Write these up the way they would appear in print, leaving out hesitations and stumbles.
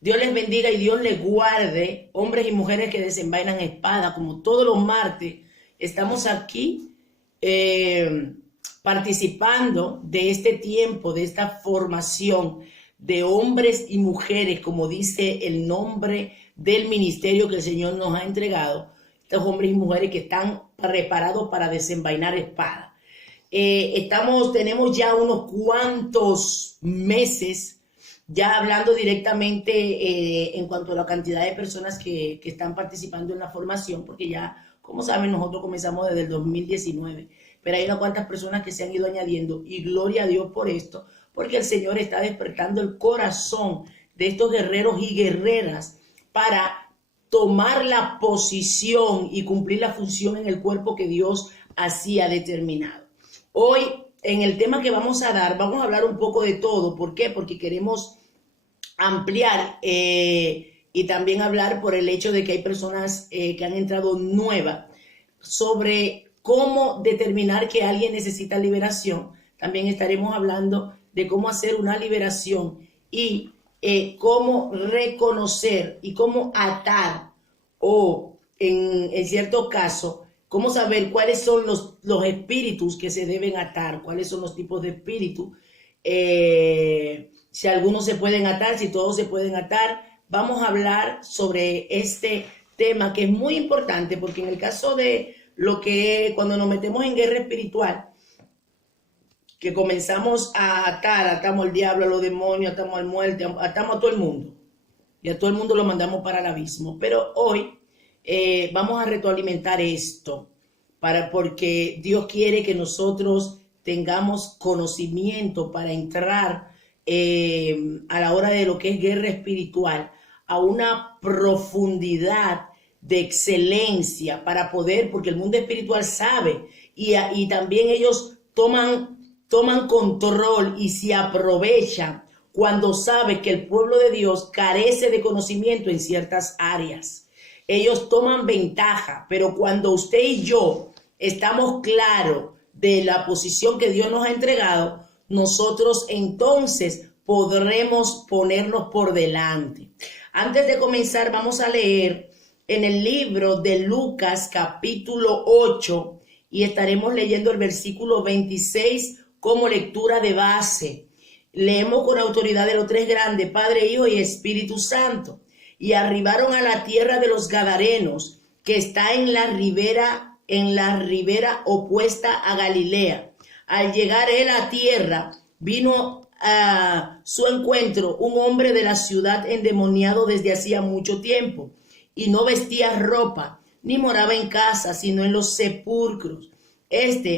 Dios les bendiga y Dios les guarde, hombres y mujeres que desenvainan espada, como todos los martes. Estamos aquí eh, participando de este tiempo, de esta formación de hombres y mujeres, como dice el nombre del ministerio que el Señor nos ha entregado. Estos hombres y mujeres que están preparados para desenvainar espada. Tenemos ya unos cuantos meses ya hablando directamente en cuanto a la cantidad de personas que están participando en la formación, porque ya, como saben, nosotros comenzamos desde el 2019, pero hay unas cuantas personas que se han ido añadiendo y gloria a Dios por esto, porque el Señor está despertando el corazón de estos guerreros y guerreras para tomar la posición y cumplir la función en el cuerpo que Dios así ha determinado. Hoy, en el tema que vamos a dar, vamos a hablar un poco de todo. ¿Por qué? Porque queremos ampliar y también hablar por el hecho de que hay personas que han entrado nuevas sobre cómo determinar que alguien necesita liberación. También estaremos hablando de cómo hacer una liberación y cómo reconocer y cómo atar o en cierto caso, cómo saber cuáles son los espíritus que se deben atar, cuáles son los tipos de espíritus, si algunos se pueden atar, si todos se pueden atar. Vamos a hablar sobre este tema que es muy importante porque en el caso de lo que cuando nos metemos en guerra espiritual, que comenzamos a atar, atamos al diablo, a los demonios, atamos al muerte, atamos a todo el mundo y a todo el mundo lo mandamos para el abismo. Pero hoy vamos a retroalimentar esto porque Dios quiere que nosotros tengamos conocimiento para entrar a la hora de lo que es guerra espiritual a una profundidad de excelencia para poder, porque el mundo espiritual sabe y también ellos toman control y se aprovechan cuando sabe que el pueblo de Dios carece de conocimiento en ciertas áreas. Ellos toman ventaja, pero cuando usted y yo estamos claros de la posición que Dios nos ha entregado, nosotros entonces podremos ponernos por delante. Antes de comenzar, vamos a leer en el libro de Lucas capítulo 8 y estaremos leyendo el versículo 26 como lectura de base. Leemos con autoridad de los tres grandes, Padre, Hijo y Espíritu Santo. Y arribaron a la tierra de los Gadarenos, que está en la ribera opuesta a Galilea. Al llegar él a tierra, vino a su encuentro un hombre de la ciudad endemoniado desde hacía mucho tiempo, y no vestía ropa, ni moraba en casa, sino en los sepulcros.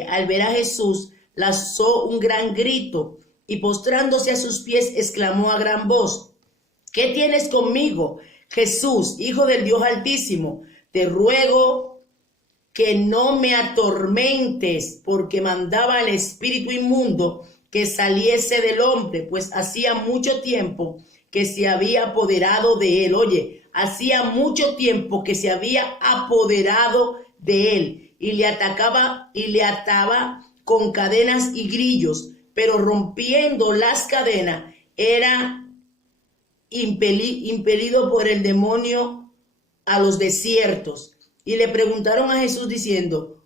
Al ver a Jesús, lanzó un gran grito, y postrándose a sus pies, exclamó a gran voz: ¿Qué tienes conmigo, Jesús, Hijo del Dios Altísimo? Te ruego que no me atormentes, porque mandaba al espíritu inmundo que saliese del hombre, pues hacía mucho tiempo que se había apoderado de él. Oye, hacía mucho tiempo que se había apoderado de él y le ataba con cadenas y grillos, pero rompiendo las cadenas era impelido por el demonio a los desiertos. Y le preguntaron a Jesús diciendo,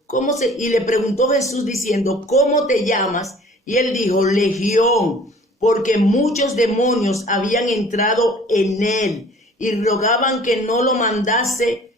y le preguntó Jesús diciendo, ¿cómo te llamas? Y él dijo, Legión, porque muchos demonios habían entrado en él y rogaban que no lo mandase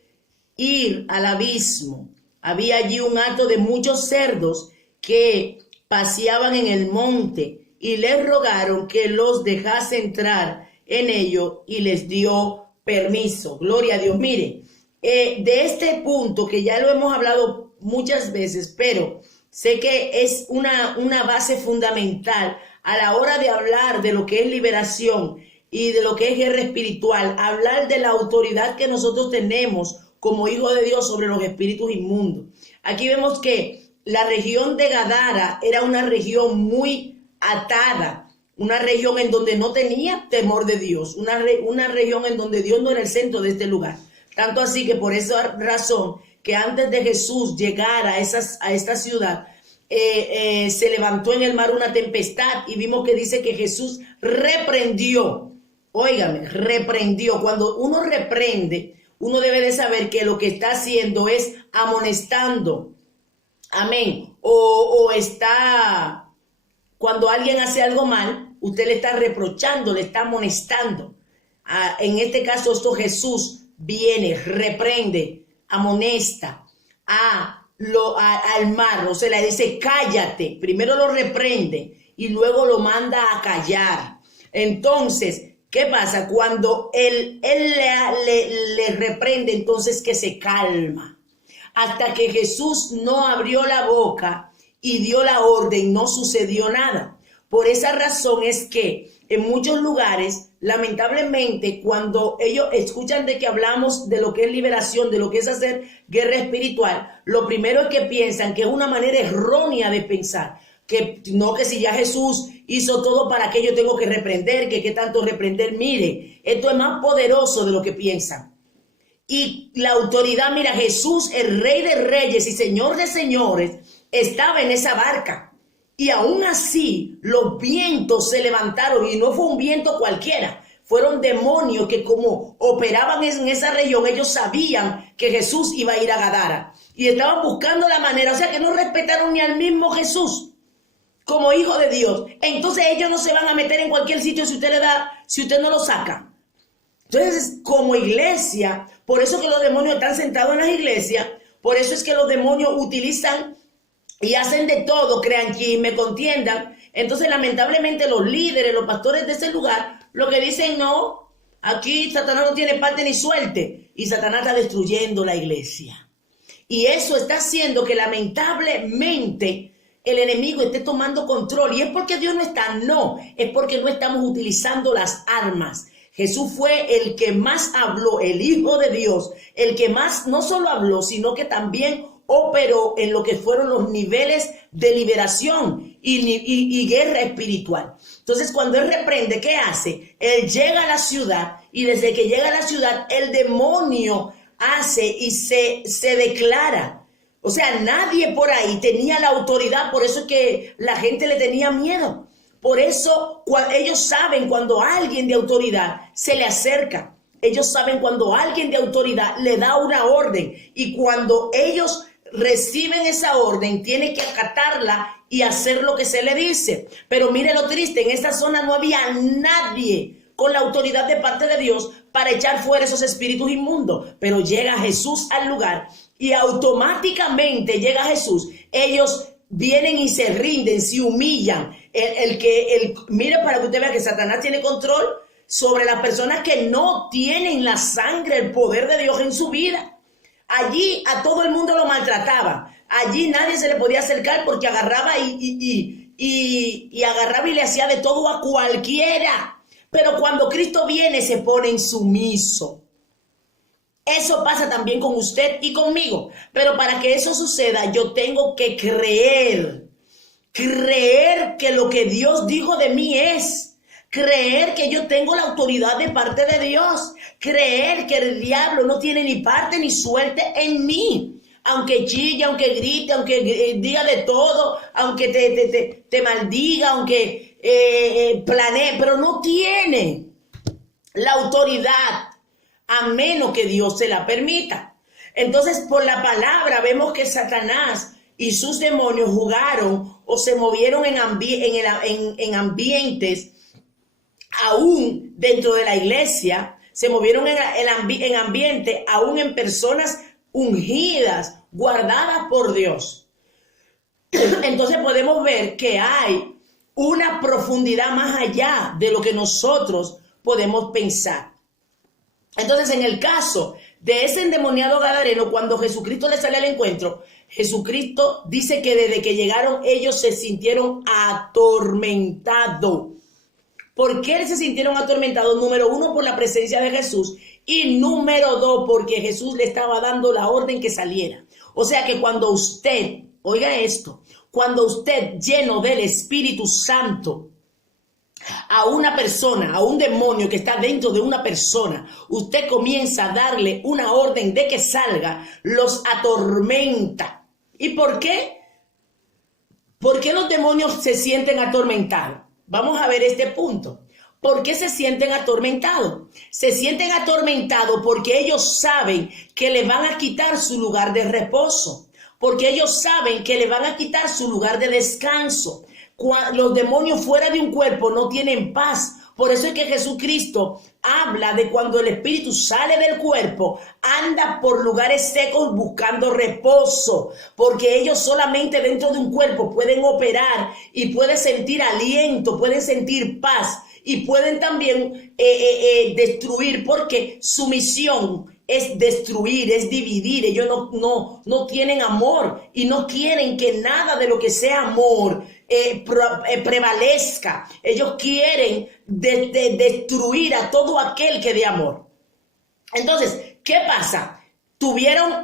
ir al abismo. Había allí un hato de muchos cerdos que paseaban en el monte y le rogaron que los dejase entrar en ello y les dio permiso. Gloria a Dios. Mire, de este punto que ya lo hemos hablado muchas veces, pero sé que es una base fundamental a la hora de hablar de lo que es liberación y de lo que es guerra espiritual, hablar de la autoridad que nosotros tenemos como hijos de Dios sobre los espíritus inmundos. Aquí vemos que la región de Gadara era una región muy atada, una región en donde no tenía temor de Dios, una región en donde Dios no era el centro de este lugar. Tanto así que por esa razón, que antes de Jesús llegar a esta ciudad, se levantó en el mar una tempestad y vimos que dice que Jesús reprendió Óigame, reprendió. Cuando uno reprende, uno debe de saber que lo que está haciendo es amonestando. Amén. O está, cuando alguien hace algo mal, usted le está reprochando, le está amonestando. En este caso, esto Jesús viene, reprende, amonesta al mar, o sea, le dice cállate. Primero lo reprende y luego lo manda a callar. Entonces, ¿qué pasa? Cuando él le reprende, entonces que se calma. Hasta que Jesús no abrió la boca y dio la orden, no sucedió nada. Por esa razón es que en muchos lugares, lamentablemente, cuando ellos escuchan de que hablamos de lo que es liberación, de lo que es hacer guerra espiritual, lo primero es que piensan que es una manera errónea de pensar. Que no, que si ya Jesús hizo todo, para que yo tengo que reprender, que qué tanto reprender. Mire, esto es más poderoso de lo que piensan. Y la autoridad, mira, Jesús, el Rey de Reyes y Señor de Señores, estaba en esa barca. Y aún así, los vientos se levantaron, y no fue un viento cualquiera. Fueron demonios que, como operaban en esa región, ellos sabían que Jesús iba a ir a Gadara. Y estaban buscando la manera, o sea que no respetaron ni al mismo Jesús como hijo de Dios. Entonces ellos no se van a meter en cualquier sitio si usted le da, si usted no lo saca. Entonces, como iglesia, por eso que los demonios están sentados en las iglesias, por eso es que los demonios utilizan y hacen de todo, crean chisme, contiendan. Entonces, lamentablemente, los líderes, los pastores de ese lugar, lo que dicen, no, aquí Satanás no tiene parte ni suerte. Y Satanás está destruyendo la iglesia. Y eso está haciendo que lamentablemente el enemigo esté tomando control. Y es porque Dios no está, no, es porque no estamos utilizando las armas. Jesús fue el que más habló, el Hijo de Dios, el que más no solo habló, sino que también operó en lo que fueron los niveles de liberación y guerra espiritual. Entonces, cuando él reprende, ¿qué hace? Él llega a la ciudad, y desde que llega a la ciudad, el demonio hace y se declara. O sea, nadie por ahí tenía la autoridad, por eso es que la gente le tenía miedo. Por eso ellos saben cuando alguien de autoridad se le acerca. Ellos saben cuando alguien de autoridad le da una orden, y cuando ellos reciben esa orden, tienen que acatarla y hacer lo que se le dice. Pero mire lo triste, en esta zona no había nadie con la autoridad de parte de Dios para echar fuera esos espíritus inmundos. Pero llega Jesús al lugar, y automáticamente llega Jesús. Ellos vienen y se rinden, se humillan. Mire, para que usted vea que Satanás tiene control sobre las personas que no tienen la sangre, el poder de Dios en su vida. Allí a todo el mundo lo maltrataba. Allí nadie se le podía acercar porque agarraba y agarraba y le hacía de todo a cualquiera. Pero cuando Cristo viene, se pone insumiso. Eso pasa también con usted y conmigo. Pero para que eso suceda, yo tengo que creer que lo que Dios dijo de mí es. Creer que yo tengo la autoridad de parte de Dios. Creer que el diablo no tiene ni parte ni suerte en mí. Aunque chille, aunque grite, aunque diga de todo, aunque te maldiga, aunque planee, pero no tiene la autoridad a menos que Dios se la permita. Entonces, por la palabra vemos que Satanás y sus demonios jugaron o se movieron en ambientes, aún dentro de la iglesia, se movieron en ambiente, aún en personas ungidas, guardadas por Dios. Entonces podemos ver que hay una profundidad más allá de lo que nosotros podemos pensar. Entonces, en el caso de ese endemoniado gadareno, cuando Jesucristo le sale al encuentro, Jesucristo dice que desde que llegaron ellos se sintieron atormentados. ¿Por qué se sintieron atormentados? Número uno, por la presencia de Jesús. Y número dos, porque Jesús le estaba dando la orden que saliera. O sea que cuando usted, oiga esto, cuando usted lleno del Espíritu Santo, a una persona, a un demonio que está dentro de una persona, usted comienza a darle una orden de que salga, los atormenta. ¿Y por qué? ¿Por qué los demonios se sienten atormentados? Vamos a ver este punto. ¿Por qué se sienten atormentados? Se sienten atormentados porque ellos saben que le van a quitar su lugar de reposo, porque ellos saben que le van a quitar su lugar de descanso. Los demonios fuera de un cuerpo no tienen paz. Por eso es que Jesucristo habla de cuando el espíritu sale del cuerpo, anda por lugares secos buscando reposo, porque ellos solamente dentro de un cuerpo pueden operar y pueden sentir aliento, pueden sentir paz y pueden también destruir, porque su misión es destruir, es dividir. Ellos no tienen amor y no quieren que nada de lo que sea amor prevalezca. Ellos quieren destruir a todo aquel que dé amor. Entonces, ¿qué pasa?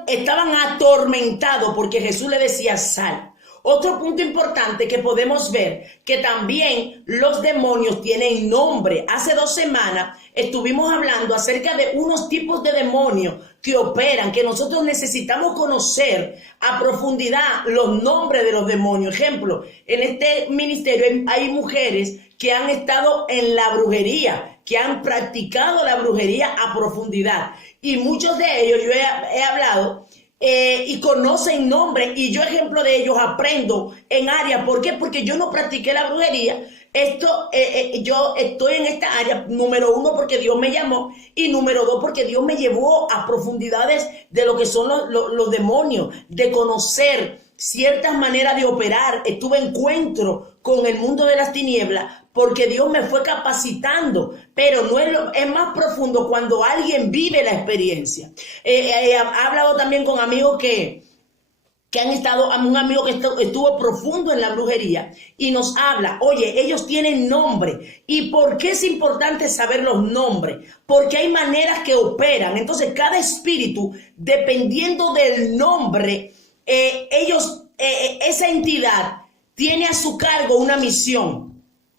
Estaban atormentados porque Jesús le decía sal. Otro punto importante que podemos ver, que también los demonios tienen nombre. Hace 2 semanas estuvimos hablando acerca de unos tipos de demonios que operan, que nosotros necesitamos conocer a profundidad los nombres de los demonios. Ejemplo, en este ministerio hay mujeres que han estado en la brujería, que han practicado la brujería a profundidad. Y muchos de ellos, yo he hablado, y conocen nombres, y yo ejemplo de ellos aprendo en área. ¿Por qué? Porque yo no practiqué la brujería. Yo estoy en esta área, número 1, porque Dios me llamó, y número 2, porque Dios me llevó a profundidades de lo que son los demonios, de conocer ciertas maneras de operar. Tuve encuentro con el mundo de las tinieblas porque Dios me fue capacitando, pero no es más profundo cuando alguien vive la experiencia. He hablado también con amigos que han estado, un amigo que estuvo profundo en la brujería y nos habla, oye, ellos tienen nombre. ¿Y por qué es importante saber los nombres? Porque hay maneras que operan. Entonces, cada espíritu, dependiendo del nombre, esa entidad tiene a su cargo una misión.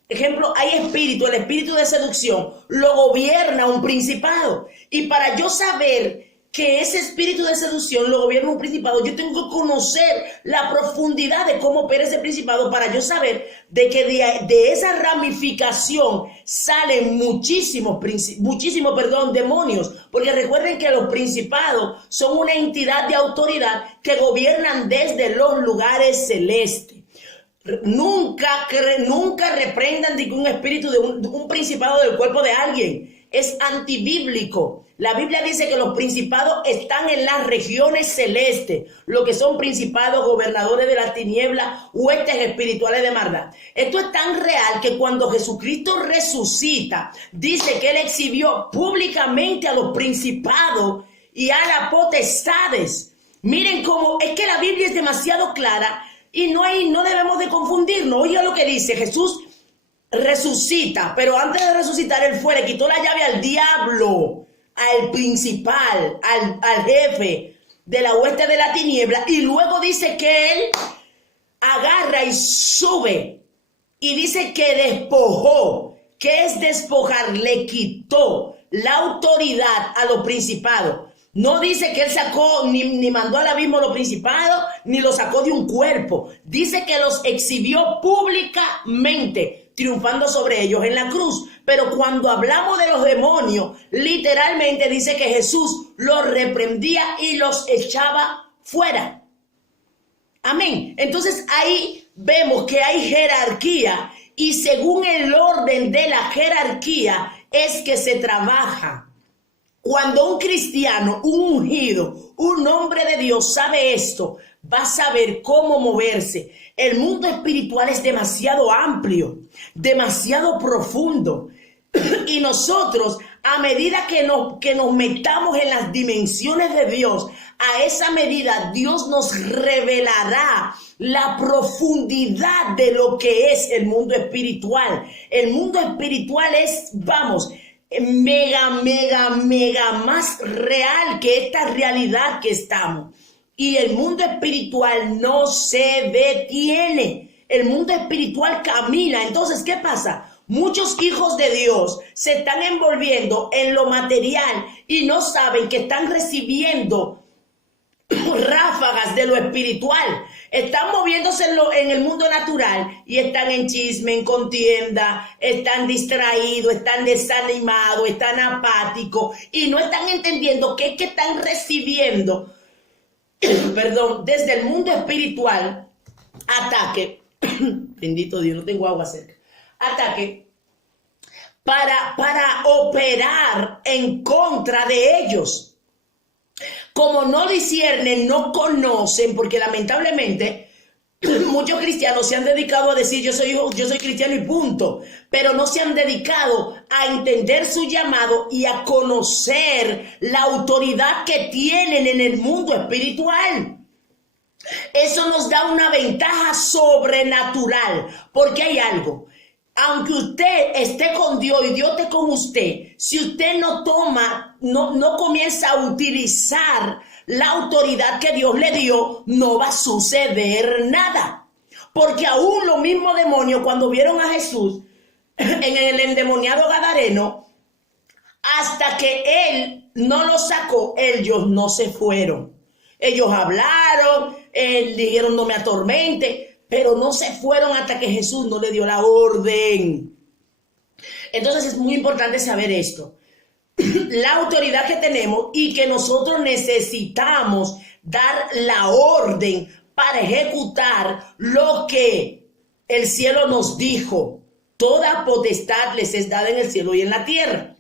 Ejemplo, hay espíritu, el espíritu de seducción lo gobierna un principado. Y para yo saber que ese espíritu de seducción lo gobierna un principado, yo tengo que conocer la profundidad de cómo opera ese principado para yo saber de que de esa ramificación salen muchísimos demonios. Porque recuerden que los principados son una entidad de autoridad que gobiernan desde los lugares celestes. Nunca reprendan de un espíritu de un principado del cuerpo de alguien. Es antibíblico. La Biblia dice que los principados están en las regiones celestes, lo que son principados, gobernadores de las tinieblas, huestes espirituales de maldad. Esto es tan real que cuando Jesucristo resucita, dice que Él exhibió públicamente a los principados y a las potestades. Miren cómo es que la Biblia es demasiado clara. Y no debemos de confundirnos. Oiga lo que dice, Jesús resucita, pero antes de resucitar Él le quitó la llave al diablo, al principal, al jefe de la hueste de la tiniebla, y luego dice que Él agarra y sube, y dice que despojó. ¿Qué es despojar? Le quitó la autoridad a los principados. No dice que Él sacó ni mandó al abismo los principados, ni los sacó de un cuerpo. Dice que los exhibió públicamente, triunfando sobre ellos en la cruz. Pero cuando hablamos de los demonios, literalmente dice que Jesús los reprendía y los echaba fuera. Amén. Entonces ahí vemos que hay jerarquía, y según el orden de la jerarquía es que se trabaja. Cuando un cristiano, un ungido, un hombre de Dios sabe esto, va a saber cómo moverse. El mundo espiritual es demasiado amplio, demasiado profundo. Y nosotros, a medida que nos metamos en las dimensiones de Dios, a esa medida Dios nos revelará la profundidad de lo que es el mundo espiritual. El mundo espiritual es, mega más real que esta realidad que estamos. Y el mundo espiritual no se detiene. El mundo espiritual camina. Entonces, ¿qué pasa? Muchos hijos de Dios se están envolviendo en lo material y no saben que están recibiendo ráfagas de lo espiritual. están moviéndose en el mundo natural y están en chisme, en contienda, están distraídos, están desanimados, están apáticos y no están entendiendo que es que están recibiendo, perdón, desde el mundo espiritual, ataque, bendito Dios, no tengo agua cerca, ataque para operar en contra de ellos. Como no disciernen, no conocen, porque lamentablemente muchos cristianos se han dedicado a decir yo soy cristiano y punto, pero no se han dedicado a entender su llamado y a conocer la autoridad que tienen en el mundo espiritual. Eso nos da una ventaja sobrenatural, porque hay algo. Aunque usted esté con Dios y Dios esté con usted, si usted no comienza a utilizar la autoridad que Dios le dio, no va a suceder nada. Porque aún los mismos demonios, cuando vieron a Jesús en el endemoniado gadareno, hasta que él no lo sacó, ellos no se fueron. Ellos hablaron, dijeron no me atormente, pero no se fueron hasta que Jesús no le dio la orden. Entonces es muy importante saber esto. La autoridad que tenemos y que nosotros necesitamos dar la orden para ejecutar lo que el cielo nos dijo. Toda potestad les es dada en el cielo y en la tierra.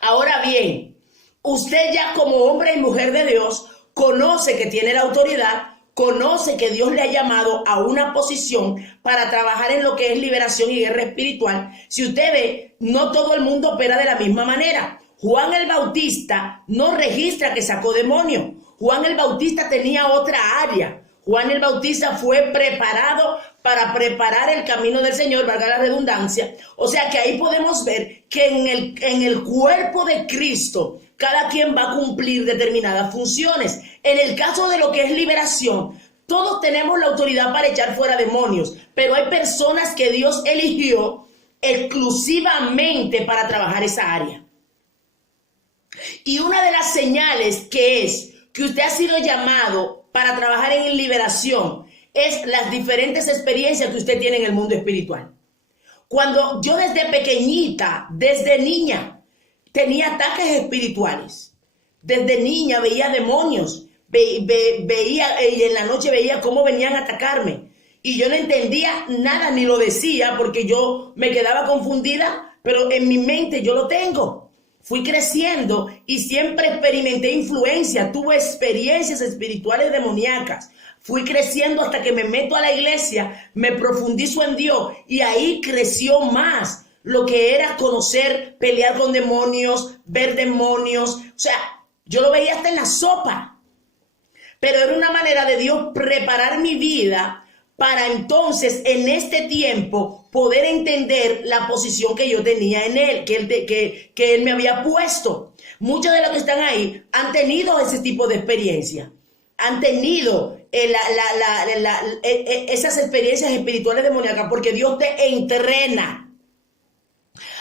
Ahora bien, usted ya como hombre y mujer de Dios conoce que tiene la autoridad, conoce que Dios le ha llamado a una posición para trabajar en lo que es liberación y guerra espiritual. Si usted ve, no todo el mundo opera de la misma manera. Juan el Bautista no registra que sacó demonios. Juan el Bautista tenía otra área. Juan el Bautista fue preparado para preparar el camino del Señor, valga la redundancia. O sea que ahí podemos ver que en el cuerpo de Cristo, cada quien va a cumplir determinadas funciones. En el caso de lo que es liberación, todos tenemos la autoridad para echar fuera demonios, pero hay personas que Dios eligió exclusivamente para trabajar esa área. Y una de las señales que usted ha sido llamado para trabajar en liberación es las diferentes experiencias que usted tiene en el mundo espiritual. Cuando yo desde pequeñita, desde niña, tenía ataques espirituales. Desde niña veía demonios, veía y en la noche veía cómo venían a atacarme. Y yo no entendía nada ni lo decía porque yo me quedaba confundida, pero en mi mente yo lo tengo. Fui creciendo y siempre experimenté influencia, tuve experiencias espirituales demoníacas. Fui creciendo hasta que me meto a la iglesia, me profundizo en Dios y ahí creció más lo que era conocer, pelear con demonios, ver demonios. O sea, yo lo veía hasta en la sopa. Pero era una manera de Dios preparar mi vida para entonces en este tiempo poder entender la posición que yo tenía en Él, que Él me había puesto. Muchos de los que están ahí han tenido ese tipo de experiencia, han tenido esas experiencias espirituales demoníacas porque Dios te entrena.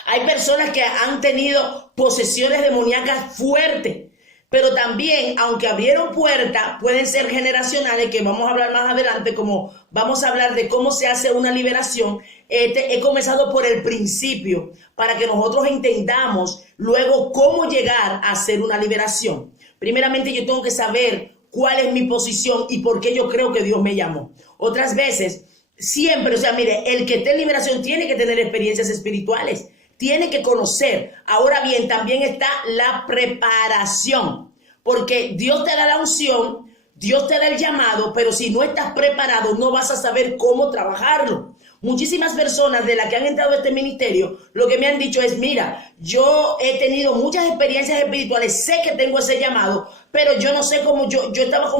Hay personas que han tenido posesiones demoníacas fuertes, pero también, aunque abrieron puertas, pueden ser generacionales, que vamos a hablar más adelante, como vamos a hablar de cómo se hace una liberación. He comenzado por el principio, para que nosotros entendamos luego cómo llegar a hacer una liberación. Primeramente, yo tengo que saber cuál es mi posición y por qué yo creo que Dios me llamó. Otras veces, siempre, o sea, mire, el que esté en liberación tiene que tener experiencias espirituales. Tiene que conocer. Ahora bien, también está la preparación, porque Dios te da la unción, Dios te da el llamado, pero si no estás preparado, no vas a saber cómo trabajarlo. Muchísimas personas de las que han entrado a este ministerio, lo que me han dicho es, mira, yo he tenido muchas experiencias espirituales, sé que tengo ese llamado, pero yo no sé cómo, yo estaba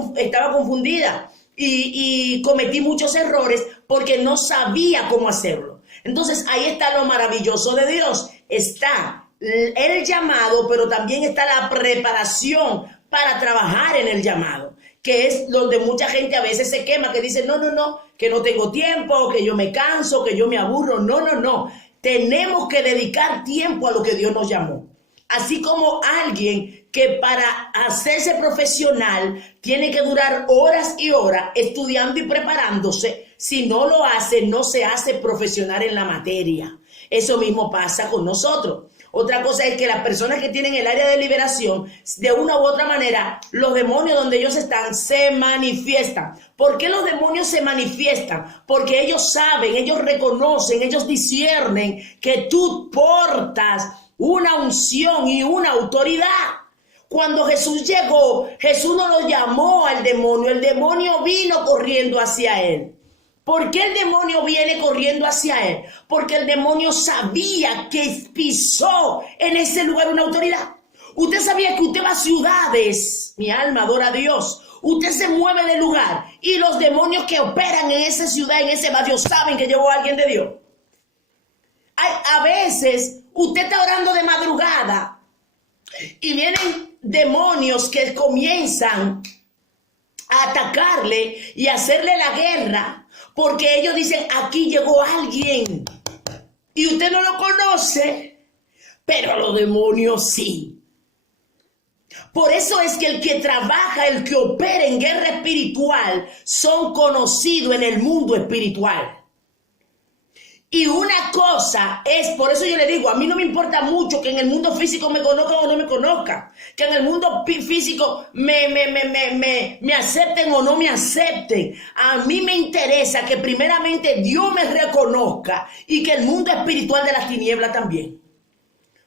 confundida y cometí muchos errores porque no sabía cómo hacerlo. Entonces ahí está lo maravilloso de Dios. Está el llamado, pero también está la preparación para trabajar en el llamado, que es donde mucha gente a veces se quema, que dice, no, que no tengo tiempo, que yo me canso, que yo me aburro. No. Tenemos que dedicar tiempo a lo que Dios nos llamó. Así como alguien que para hacerse profesional tiene que durar horas y horas estudiando y preparándose, si no lo hace, no se hace profesional en la materia. Eso mismo pasa con nosotros. Otra cosa es que las personas que tienen el área de liberación, de una u otra manera, los demonios donde ellos están se manifiestan. ¿Por qué los demonios se manifiestan? Porque ellos saben, ellos reconocen, ellos disciernen que tú portas una unción y una autoridad. Cuando Jesús llegó, Jesús no lo llamó al demonio, el demonio vino corriendo hacia él. ¿Por qué el demonio viene corriendo hacia él? Porque el demonio sabía que pisó en ese lugar una autoridad. Usted sabía que usted va a ciudades, mi alma adora a Dios. Usted se mueve de lugar y los demonios que operan en esa ciudad, en ese barrio, saben que llegó alguien de Dios. A veces usted está orando de madrugada y vienen demonios que comienzan a atacarle y hacerle la guerra. Porque ellos dicen, aquí llegó alguien. Y usted no lo conoce, pero los demonios sí. Por eso es que el que trabaja, el que opera en guerra espiritual, son conocidos en el mundo espiritual. Y una cosa es, por eso yo le digo, a mí no me importa mucho que en el mundo físico me conozcan o no me conozcan, que en el mundo físico me acepten o no me acepten. A mí me interesa que primeramente Dios me reconozca y que el mundo espiritual de las tinieblas también.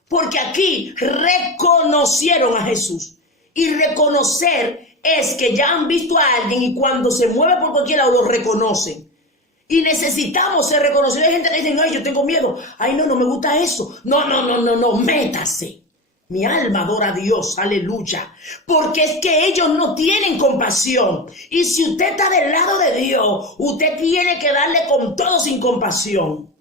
Porque aquí reconocieron a Jesús. Y reconocer es que ya han visto a alguien y cuando se mueve por cualquier lado lo reconocen. Y necesitamos ser reconocidos. Hay gente que dice, ay, yo tengo miedo. Ay, no me gusta eso. No, métase. Mi alma adora a Dios, aleluya. Porque es que ellos no tienen compasión. Y si usted está del lado de Dios, usted tiene que darle con todo sin compasión.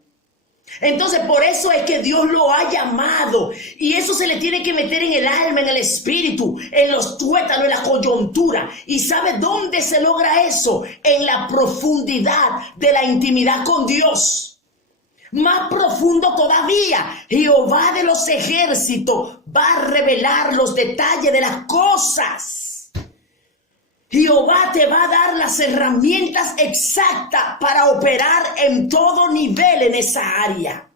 Entonces por eso es que Dios lo ha llamado y eso se le tiene que meter en el alma, en el espíritu, en los tuétanos, en la coyuntura. ¿Y sabe dónde se logra eso? En la profundidad de la intimidad con Dios. Más profundo todavía, Jehová de los ejércitos va a revelar los detalles de las cosas. Jehová te va a dar las herramientas exactas para operar en todo nivel en esa área.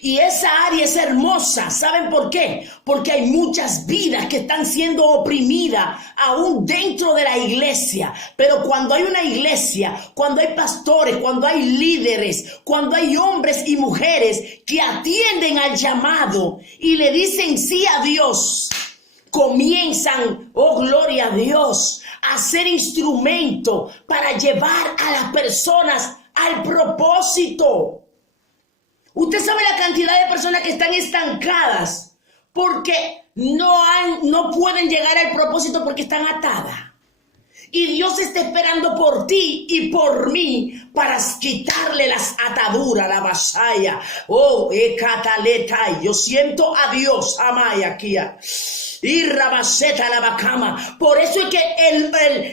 Y esa área es hermosa. ¿Saben por qué? Porque hay muchas vidas que están siendo oprimidas aún dentro de la iglesia. Pero cuando hay una iglesia, cuando hay pastores, cuando hay líderes, cuando hay hombres y mujeres que atienden al llamado y le dicen sí a Dios, comienzan, oh gloria a Dios, a ser instrumento para llevar a las personas al propósito. Usted sabe la cantidad de personas que están estancadas porque no pueden llegar al propósito porque están atadas. Y Dios está esperando por ti y por mí para quitarle las ataduras, la vasalla. Oh, cataleta, yo siento a Dios, amaya aquí. Y rabaceta la bacama. Por eso es que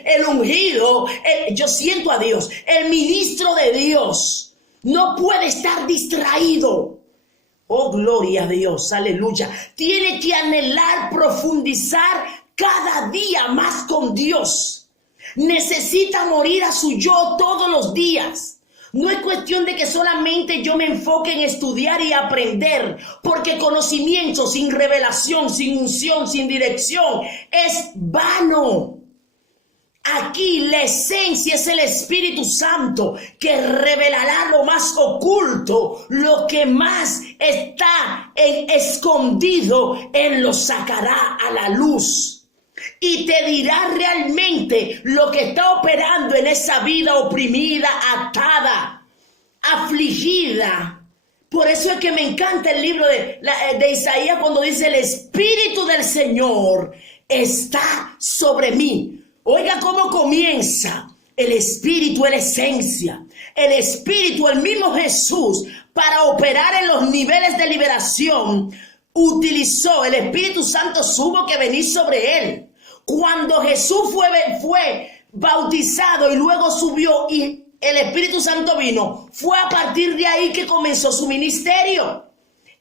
el ungido, yo siento a Dios, el ministro de Dios no puede estar distraído. Oh, gloria a Dios, aleluya. Tiene que anhelar, profundizar cada día más con Dios. Necesita morir a su yo todos los días. No es cuestión de que solamente yo me enfoque en estudiar y aprender, porque conocimiento sin revelación, sin unción, sin dirección es vano. Aquí la esencia es el Espíritu Santo que revelará lo más oculto, lo que más está escondido, Él lo sacará a la luz. Y te dirá realmente lo que está operando en esa vida oprimida, atada, afligida. Por eso es que me encanta el libro de Isaías cuando dice: el Espíritu del Señor está sobre mí. Oiga cómo comienza. El Espíritu es la esencia. El Espíritu, el mismo Jesús, para operar en los niveles de liberación, utilizó, el Espíritu Santo tuvo que venir sobre él. Cuando Jesús fue bautizado y luego subió y el Espíritu Santo vino, fue a partir de ahí que comenzó su ministerio.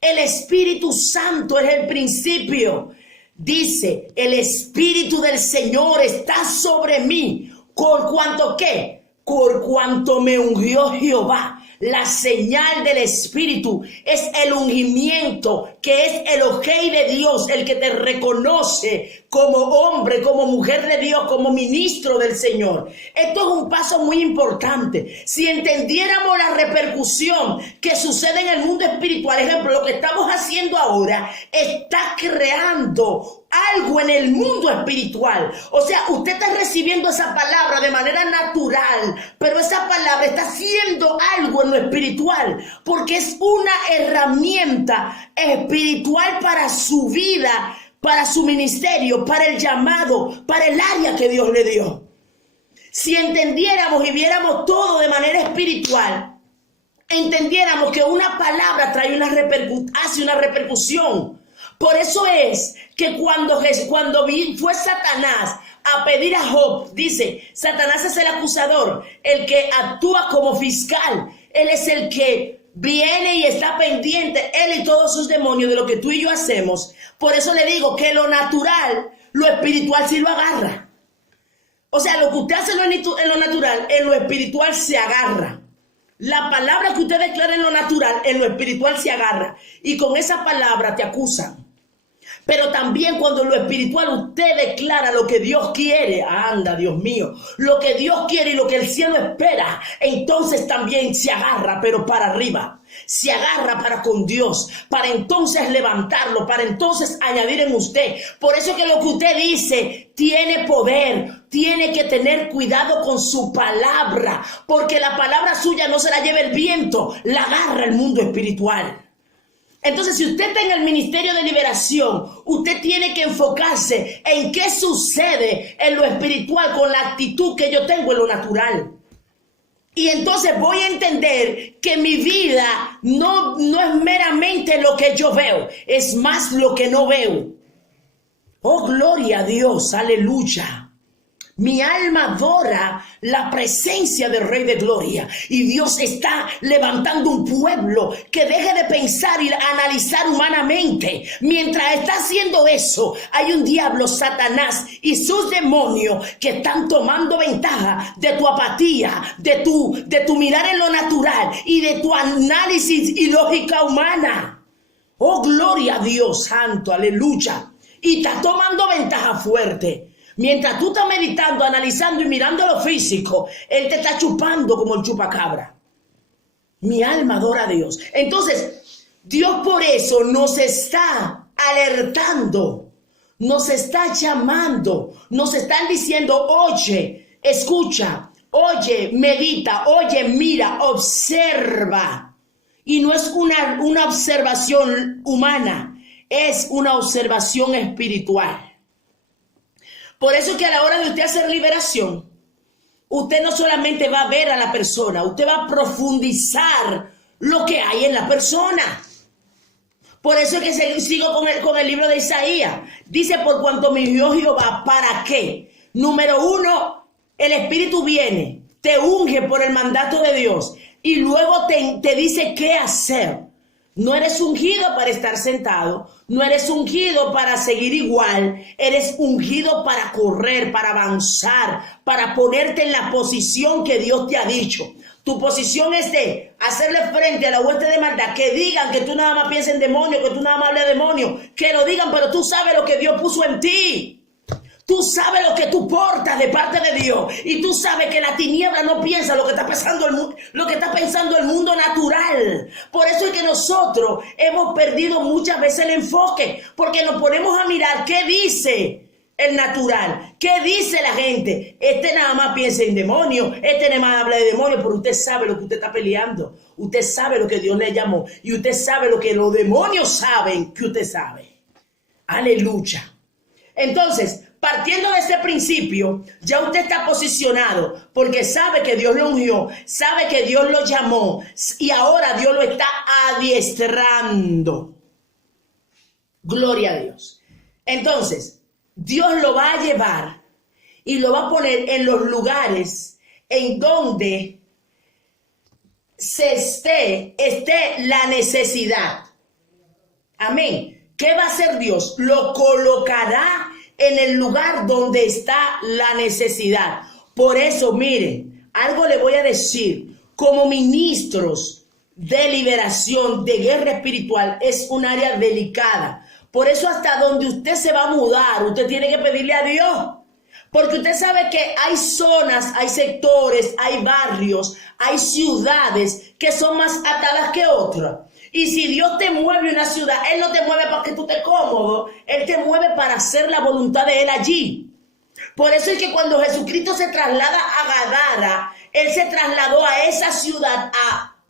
El Espíritu Santo es el principio. Dice, el Espíritu del Señor está sobre mí. ¿Por cuanto qué? Por cuanto me ungió Jehová. La señal del Espíritu es el ungimiento, que es el ojey de Dios, el que te reconoce como hombre, como mujer de Dios, como ministro del Señor. Esto es un paso muy importante. Si entendiéramos la repercusión que sucede en el mundo espiritual, ejemplo, lo que estamos haciendo ahora está creando algo en el mundo espiritual. O sea, usted está recibiendo esa palabra de manera natural, pero esa palabra está haciendo algo en lo espiritual, porque es una herramienta espiritual para su vida, para su ministerio, para el llamado, para el área que Dios le dio. Si entendiéramos y viéramos todo de manera espiritual, entendiéramos que una palabra trae hace una repercusión. Por eso es que cuando fue Satanás a pedir a Job, dice, Satanás es el acusador, el que actúa como fiscal. Él es el que viene y está pendiente, él y todos sus demonios, de lo que tú y yo hacemos. Por eso le digo que lo natural, lo espiritual sí lo agarra. O sea, lo que usted hace en lo natural, en lo espiritual se agarra. La palabra que usted declara en lo natural, en lo espiritual se agarra. Y con esa palabra te acusan. Pero también cuando en lo espiritual usted declara lo que Dios quiere, anda, Dios mío, lo que Dios quiere y lo que el cielo espera, entonces también se agarra, pero para arriba. Se agarra para con Dios, para entonces levantarlo, para entonces añadir en usted. Por eso que lo que usted dice tiene poder, tiene que tener cuidado con su palabra, porque la palabra suya no se la lleva el viento, la agarra el mundo espiritual. Entonces, si usted está en el ministerio de liberación, usted tiene que enfocarse en qué sucede en lo espiritual con la actitud que yo tengo en lo natural. Y entonces voy a entender que mi vida no es meramente lo que yo veo, es más lo que no veo. Oh, gloria a Dios, aleluya. Mi alma adora la presencia del Rey de Gloria, y Dios está levantando un pueblo que deje de pensar y analizar humanamente. Mientras está haciendo eso, hay un diablo, Satanás y sus demonios que están tomando ventaja de tu apatía, de tu mirar en lo natural y de tu análisis y lógica humana. Oh, gloria a Dios santo, aleluya. Y está tomando ventaja fuerte. Mientras tú estás meditando, analizando y mirando lo físico, Él te está chupando como el chupacabra. Mi alma adora a Dios. Entonces, Dios por eso nos está alertando, nos está llamando, nos están diciendo, oye, escucha, oye, medita, oye, mira, observa. Y no es una observación humana, es una observación espiritual. Por eso que a la hora de usted hacer liberación, usted no solamente va a ver a la persona, usted va a profundizar lo que hay en la persona. Por eso es que sigo con el libro de Isaías. Dice, por cuanto me envió Jehová, ¿para qué? Número 1, el Espíritu viene, te unge por el mandato de Dios y luego te dice qué hacer. No eres ungido para estar sentado, no eres ungido para seguir igual, eres ungido para correr, para avanzar, para ponerte en la posición que Dios te ha dicho. Tu posición es de hacerle frente a la hueste de maldad, que digan que tú nada más piensas en demonio, que tú nada más hablas de demonio, que lo digan, pero tú sabes lo que Dios puso en ti. Tú sabes lo que tú portas de parte de Dios, y tú sabes que la tiniebla no piensa lo que está pensando el mundo natural. Por eso es que nosotros hemos perdido muchas veces el enfoque, porque nos ponemos a mirar qué dice el natural, qué dice la gente. Este nada más piensa en demonio, este nada más habla de demonio, pero usted sabe lo que usted está peleando, usted sabe lo que Dios le llamó, y usted sabe lo que los demonios saben que usted sabe. Aleluya. Entonces, partiendo de ese principio, ya usted está posicionado porque sabe que Dios lo ungió, sabe que Dios lo llamó y ahora Dios lo está adiestrando. Gloria a Dios. Entonces, Dios lo va a llevar y lo va a poner en los lugares en donde esté la necesidad. Amén. ¿Qué va a hacer Dios? Lo colocará en el lugar donde está la necesidad. Por eso, miren, algo le voy a decir. Como ministros de liberación, de guerra espiritual, es un área delicada. Por eso hasta donde usted se va a mudar, usted tiene que pedirle a Dios. Porque usted sabe que hay zonas, hay sectores, hay barrios, hay ciudades que son más atadas que otras. Y si Dios te mueve una ciudad, Él no te mueve para que tú estés cómodo, Él te mueve para hacer la voluntad de Él allí. Por eso es que cuando Jesucristo se traslada a Gadara, Él se trasladó a esa ciudad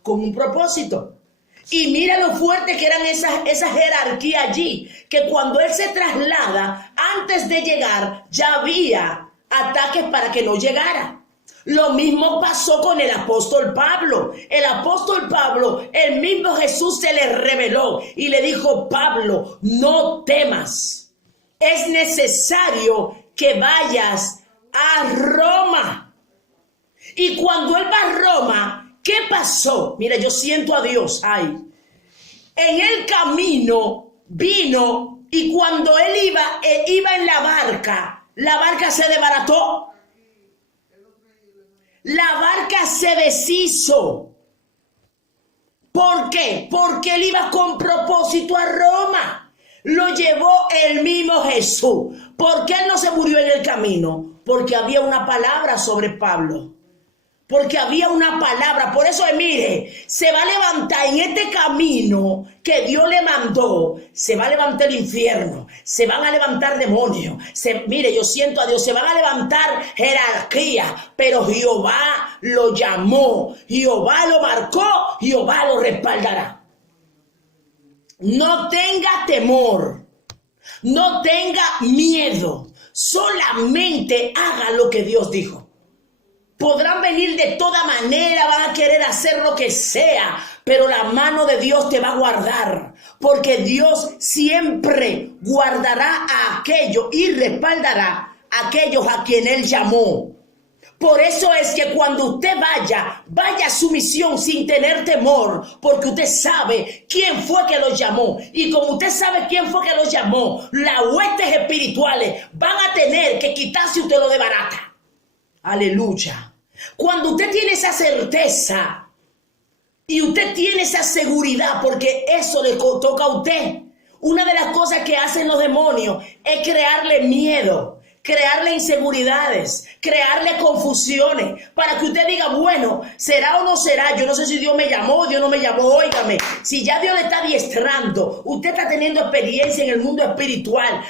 con un propósito. Y mira lo fuerte que eran esa jerarquía allí, que cuando Él se traslada, antes de llegar, ya había ataques para que no llegara. Lo mismo pasó con el apóstol Pablo. El apóstol Pablo, el mismo Jesús se le reveló y le dijo: Pablo, no temas. Es necesario que vayas a Roma. Y cuando él va a Roma, ¿qué pasó? Mira, yo siento a Dios ahí. En el camino vino y cuando él iba en la barca se desbarató. La barca se deshizo. ¿Por qué? Porque él iba con propósito a Roma. Lo llevó el mismo Jesús. ¿Por qué él no se murió en el camino? Porque había una palabra sobre Pablo. Porque había una palabra. Por eso, mire, se va a levantar en este camino que Dios le mandó. Se va a levantar el infierno. Se van a levantar demonios. Mire, yo siento a Dios. Se van a levantar jerarquías. Pero Jehová lo llamó. Jehová lo marcó. Jehová lo respaldará. No tenga temor. No tenga miedo. Solamente haga lo que Dios dijo. Podrán venir de toda manera, van a querer hacer lo que sea, pero la mano de Dios te va a guardar, porque Dios siempre guardará a aquellos y respaldará a aquellos a quien Él llamó. Por eso es que cuando usted vaya a su misión sin tener temor, porque usted sabe quién fue que los llamó. Y como usted sabe quién fue que los llamó, las huestes espirituales van a tener que quitarse usted lo de barata. Aleluya. Cuando usted tiene esa certeza y usted tiene esa seguridad, porque eso le toca a usted. Una de las cosas que hacen los demonios es crearle miedo, crearle inseguridades, crearle confusiones, para que usted diga: bueno, ¿será o no será? Yo no sé si Dios me llamó, Dios no me llamó. Óigame, si ya Dios le está adiestrando, usted está teniendo experiencia en el mundo espiritual,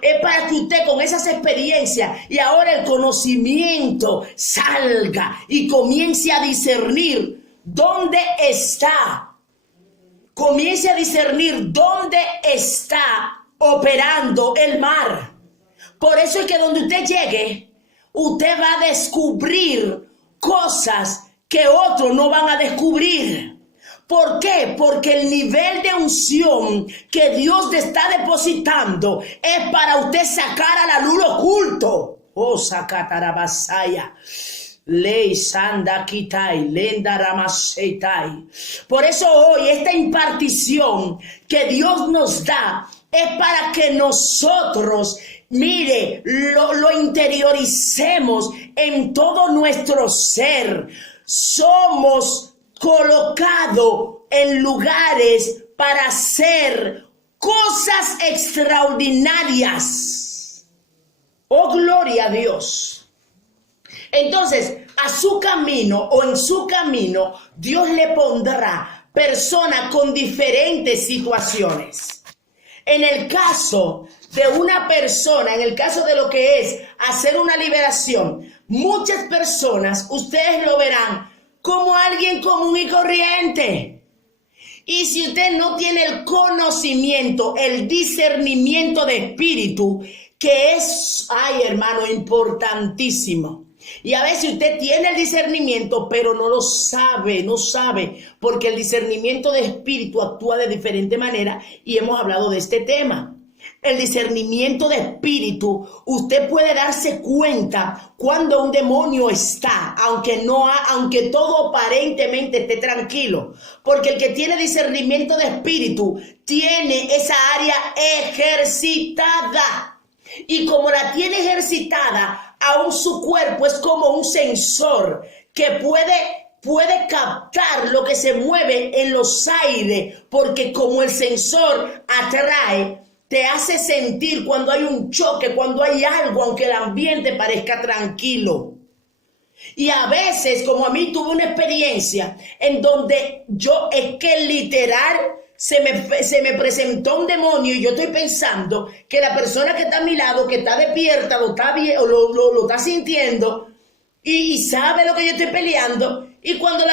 es para que usted con esas experiencias y ahora el conocimiento salga y comience a discernir dónde está. Comience a discernir dónde está operando el mar. Por eso es que donde usted llegue, usted va a descubrir cosas que otros no van a descubrir. ¿Por qué? Porque el nivel de unción que Dios te está depositando es para usted sacar a la luz lo oculto. Oh, sacatarabasaya. Ley sanda kitai, lenda ramaseitai. Por eso hoy esta impartición que Dios nos da es para que nosotros, mire, lo interioricemos en todo nuestro ser. Somos colocados en lugares para hacer cosas extraordinarias. Oh, gloria a Dios. Entonces, a su camino o en su camino, Dios le pondrá personas con diferentes situaciones. En el caso de una persona, en el caso de lo que es hacer una liberación, muchas personas, ustedes lo verán como alguien común y corriente. Y si usted no tiene el conocimiento, el discernimiento de espíritu, que es, ay hermano, importantísimo. Y a veces usted tiene el discernimiento, pero no lo sabe, porque el discernimiento de espíritu actúa de diferente manera y hemos hablado de este tema. el discernimiento de espíritu, usted puede darse cuenta cuando un demonio está, aunque todo aparentemente esté tranquilo, porque el que tiene discernimiento de espíritu tiene esa área ejercitada, y como la tiene ejercitada, aún su cuerpo es como un sensor que puede captar lo que se mueve en los aires, porque como el sensor atrae, te hace sentir cuando hay un choque, cuando hay algo, aunque el ambiente parezca tranquilo. Y a veces, como a mí, tuve una experiencia en donde es que literal se me presentó un demonio, y yo estoy pensando que la persona que está a mi lado, que está despierta, lo está sintiendo y sabe lo que yo estoy peleando. Y cuando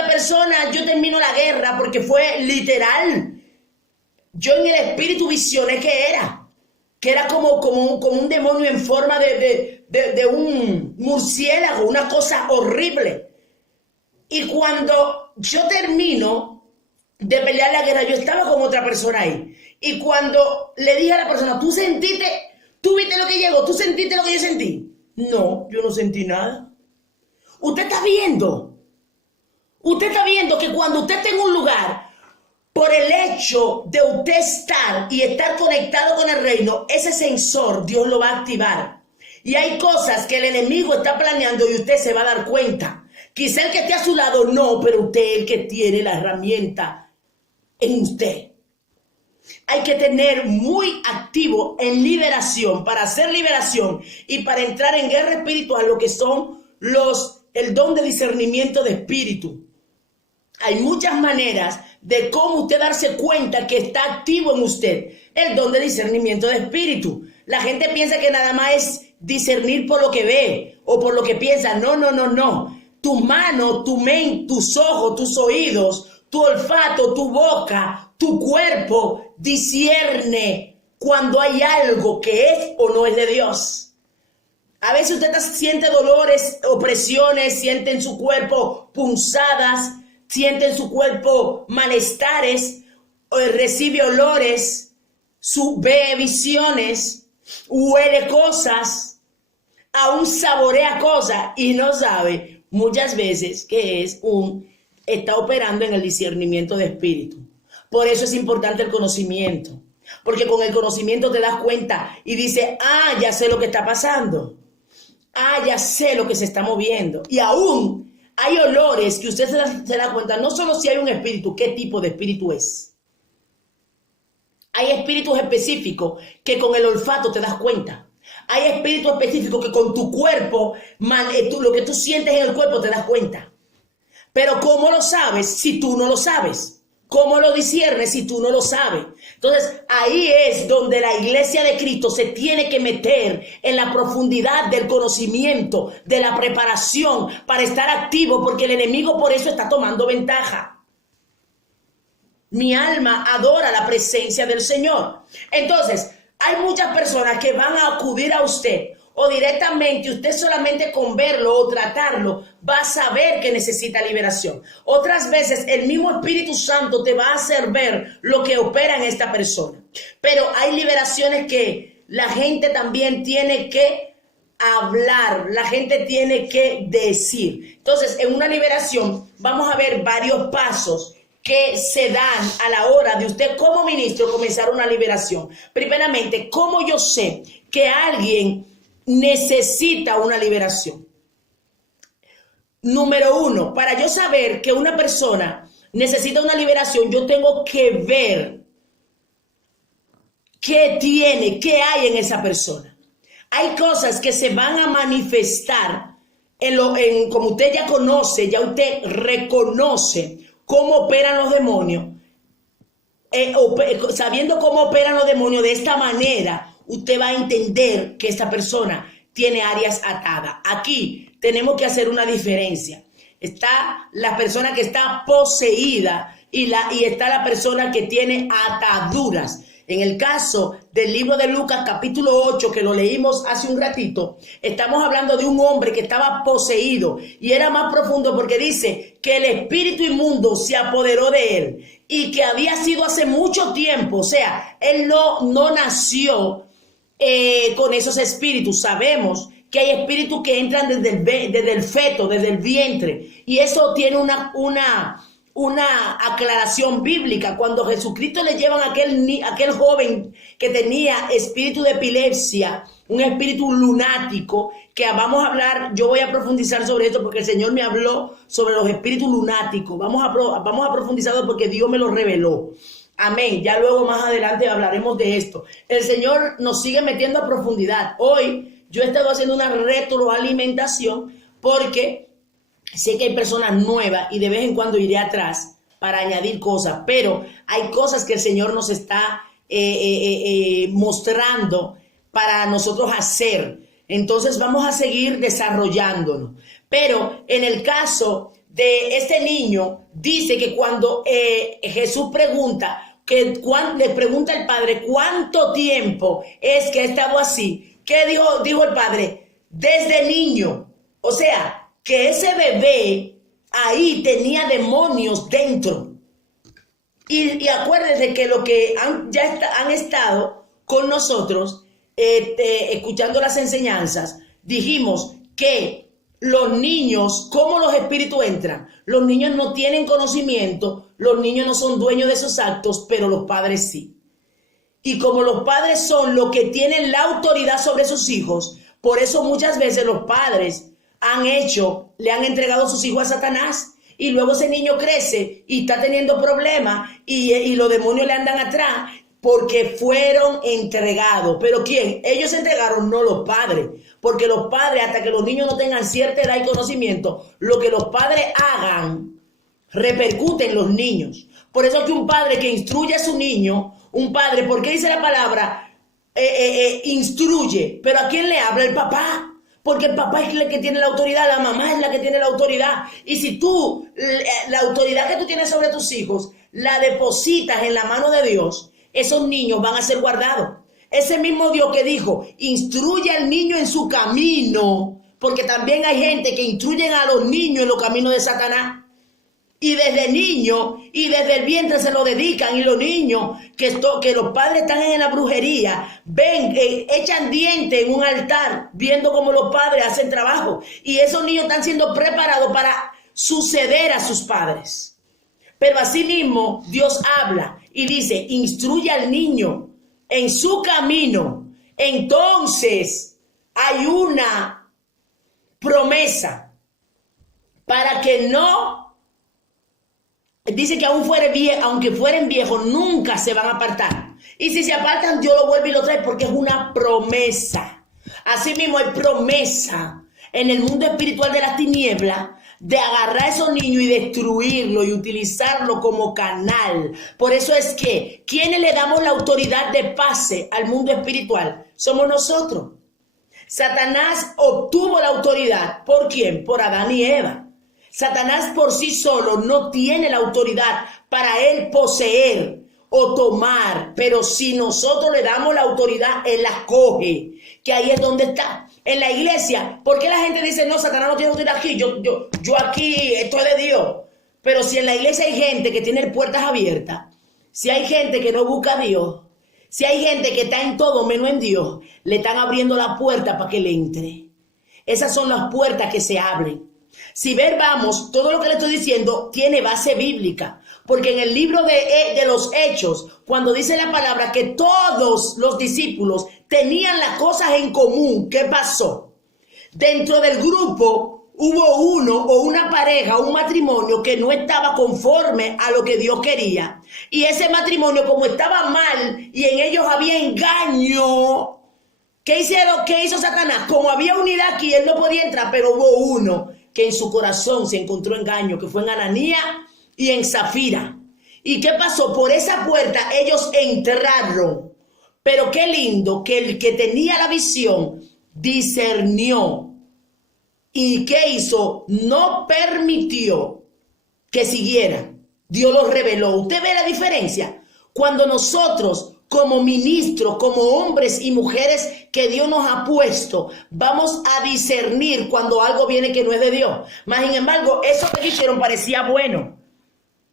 yo termino la guerra, porque fue literal, yo en el espíritu visioné que era como un demonio en forma de un murciélago, una cosa horrible. Y cuando yo termino de pelear la guerra, yo estaba con otra persona ahí. Y cuando le dije a la persona, ¿tú viste lo que llegó? ¿Tú sentiste lo que yo sentí? No, yo no sentí nada. Usted está viendo que cuando usted está en un lugar, por el hecho de usted estar y estar conectado con el reino, ese sensor Dios lo va a activar. Y hay cosas que el enemigo está planeando y usted se va a dar cuenta. Quizá el que esté a su lado no, pero usted es el que tiene la herramienta en usted. Hay que tener muy activo en liberación, para hacer liberación y para entrar en guerra espiritual, lo que son el don de discernimiento de espíritu. Hay muchas maneras de cómo usted darse cuenta que está activo en usted el don de discernimiento de espíritu. La gente piensa que nada más es discernir por lo que ve o por lo que piensa. No. Tu mano, tu mente, tus ojos, tus oídos, tu olfato, tu boca, tu cuerpo discierne cuando hay algo que es o no es de Dios. A veces usted siente dolores, opresiones, siente en su cuerpo punzadas, siente en su cuerpo malestares, recibe olores, ve visiones, huele cosas, aún saborea cosas y no sabe muchas veces que está operando en el discernimiento de espíritu. Por eso es importante el conocimiento, porque con el conocimiento te das cuenta y dices, ya sé lo que está pasando, ya sé lo que se está moviendo, y aún hay olores que usted se da cuenta, no solo si hay un espíritu, qué tipo de espíritu es. Hay espíritus específicos que con el olfato te das cuenta. Hay espíritus específicos que con tu cuerpo, lo que tú sientes en el cuerpo te das cuenta. Pero ¿cómo lo sabes si tú no lo sabes? ¿Cómo lo disciernes si tú no lo sabes? Entonces, ahí es donde la iglesia de Cristo se tiene que meter en la profundidad del conocimiento, de la preparación para estar activo, porque el enemigo por eso está tomando ventaja. Mi alma adora la presencia del Señor. Entonces, hay muchas personas que van a acudir a usted, o directamente usted solamente con verlo o tratarlo va a saber que necesita liberación. Otras veces el mismo Espíritu Santo te va a hacer ver lo que opera en esta persona. Pero hay liberaciones que la gente también tiene que hablar, la gente tiene que decir. Entonces, en una liberación vamos a ver varios pasos que se dan a la hora de usted como ministro comenzar una liberación. Primeramente, ¿cómo yo sé que alguien necesita una liberación? Número uno, para yo saber que una persona necesita una liberación, yo tengo que ver qué hay en esa persona. Hay cosas que se van a manifestar como usted ya conoce, ya usted reconoce cómo operan los demonios. Sabiendo cómo operan los demonios de esta manera, usted va a entender que esta persona tiene áreas atadas. Aquí tenemos que hacer una diferencia. Está la persona que está poseída y está la persona que tiene ataduras. En el caso del libro de Lucas, capítulo 8, que lo leímos hace un ratito, estamos hablando de un hombre que estaba poseído y era más profundo porque dice que el espíritu inmundo se apoderó de él y que había sido hace mucho tiempo. O sea, él no nació con esos espíritus. Sabemos que hay espíritus que entran desde el feto, desde el vientre. Y eso tiene una aclaración bíblica. Cuando Jesucristo le llevan a aquel joven que tenía espíritu de epilepsia, un espíritu lunático, que vamos a hablar, yo voy a profundizar sobre esto porque el Señor me habló sobre los espíritus lunáticos. Vamos a profundizarlo porque Dios me lo reveló. Amén. Ya luego más adelante hablaremos de esto. El Señor nos sigue metiendo a profundidad. Hoy yo he estado haciendo una retroalimentación porque sé que hay personas nuevas y de vez en cuando iré atrás para añadir cosas, pero hay cosas que el Señor nos está mostrando para nosotros hacer. Entonces vamos a seguir desarrollándonos. Pero en el caso de este niño, dice que cuando Jesús le pregunta al padre cuánto tiempo es que ha estado así, ¿qué dijo el padre? Desde niño. O sea, que ese bebé ahí tenía demonios dentro. Y acuérdense que lo que han estado con nosotros, escuchando las enseñanzas, dijimos que los niños, ¿cómo los espíritus entran? Los niños no tienen conocimiento, los niños no son dueños de esos actos, pero los padres sí. Y como los padres son los que tienen la autoridad sobre sus hijos, por eso muchas veces los padres le han entregado a sus hijos a Satanás. Y luego ese niño crece y está teniendo problemas y los demonios le andan atrás porque fueron entregados. ¿Pero quién? Ellos se entregaron, no los padres. Porque los padres, hasta que los niños no tengan cierta edad y conocimiento, lo que los padres hagan repercute en los niños. Por eso que un padre que instruye a su niño, un padre, ¿por qué dice la palabra instruye? ¿Pero a quién le habla? El papá. Porque el papá es el que tiene la autoridad, la mamá es la que tiene la autoridad. Y si tú, la autoridad que tú tienes sobre tus hijos, la depositas en la mano de Dios, esos niños van a ser guardados. Ese mismo Dios que dijo, instruye al niño en su camino, porque también hay gente que instruyen a los niños en los caminos de Satanás. Y desde niño y desde el vientre se lo dedican. Y los niños que los padres están en la brujería, ven, echan dientes en un altar, viendo cómo los padres hacen trabajo. Y esos niños están siendo preparados para suceder a sus padres. Pero asimismo Dios habla y dice, instruye al niño en su camino. Entonces hay una promesa para que no... Dice que aunque fueren viejos, nunca se van a apartar. Y si se apartan, Dios lo vuelve y lo trae porque es una promesa. Así mismo hay promesa en el mundo espiritual de las tinieblas de agarrar a esos niños y destruirlo y utilizarlo como canal. Por eso es que quienes le damos la autoridad de pase al mundo espiritual somos nosotros. Satanás obtuvo la autoridad. ¿Por quién? Por Adán y Eva. Satanás por sí solo no tiene la autoridad para él poseer o tomar, pero si nosotros le damos la autoridad, él la coge, que ahí es donde está. En la iglesia, ¿por qué la gente dice, no, Satanás no tiene autoridad aquí? Yo aquí, esto es de Dios. Pero si en la iglesia hay gente que tiene puertas abiertas, si hay gente que no busca a Dios, si hay gente que está en todo menos en Dios, le están abriendo la puerta para que le entre. Esas son las puertas que se abren. Si vamos, todo lo que le estoy diciendo tiene base bíblica, porque en el libro de los Hechos, cuando dice la palabra que todos los discípulos tenían las cosas en común, ¿qué pasó? Dentro del grupo hubo uno o una pareja, un matrimonio que no estaba conforme a lo que Dios quería. Y ese matrimonio, como estaba mal y en ellos había engaño, ¿qué hizo Satanás? Como había unidad aquí, él no podía entrar, pero hubo uno que en su corazón se encontró engaño, que fue en Ananías y en Zafira. ¿Y qué pasó? Por esa puerta ellos entraron. Pero qué lindo que el que tenía la visión discernió. ¿Y qué hizo? No permitió que siguieran. Dios los reveló. ¿Usted ve la diferencia? Cuando nosotros, como ministros, como hombres y mujeres que Dios nos ha puesto, vamos a discernir cuando algo viene que no es de Dios. Mas, sin embargo, eso que hicieron parecía bueno.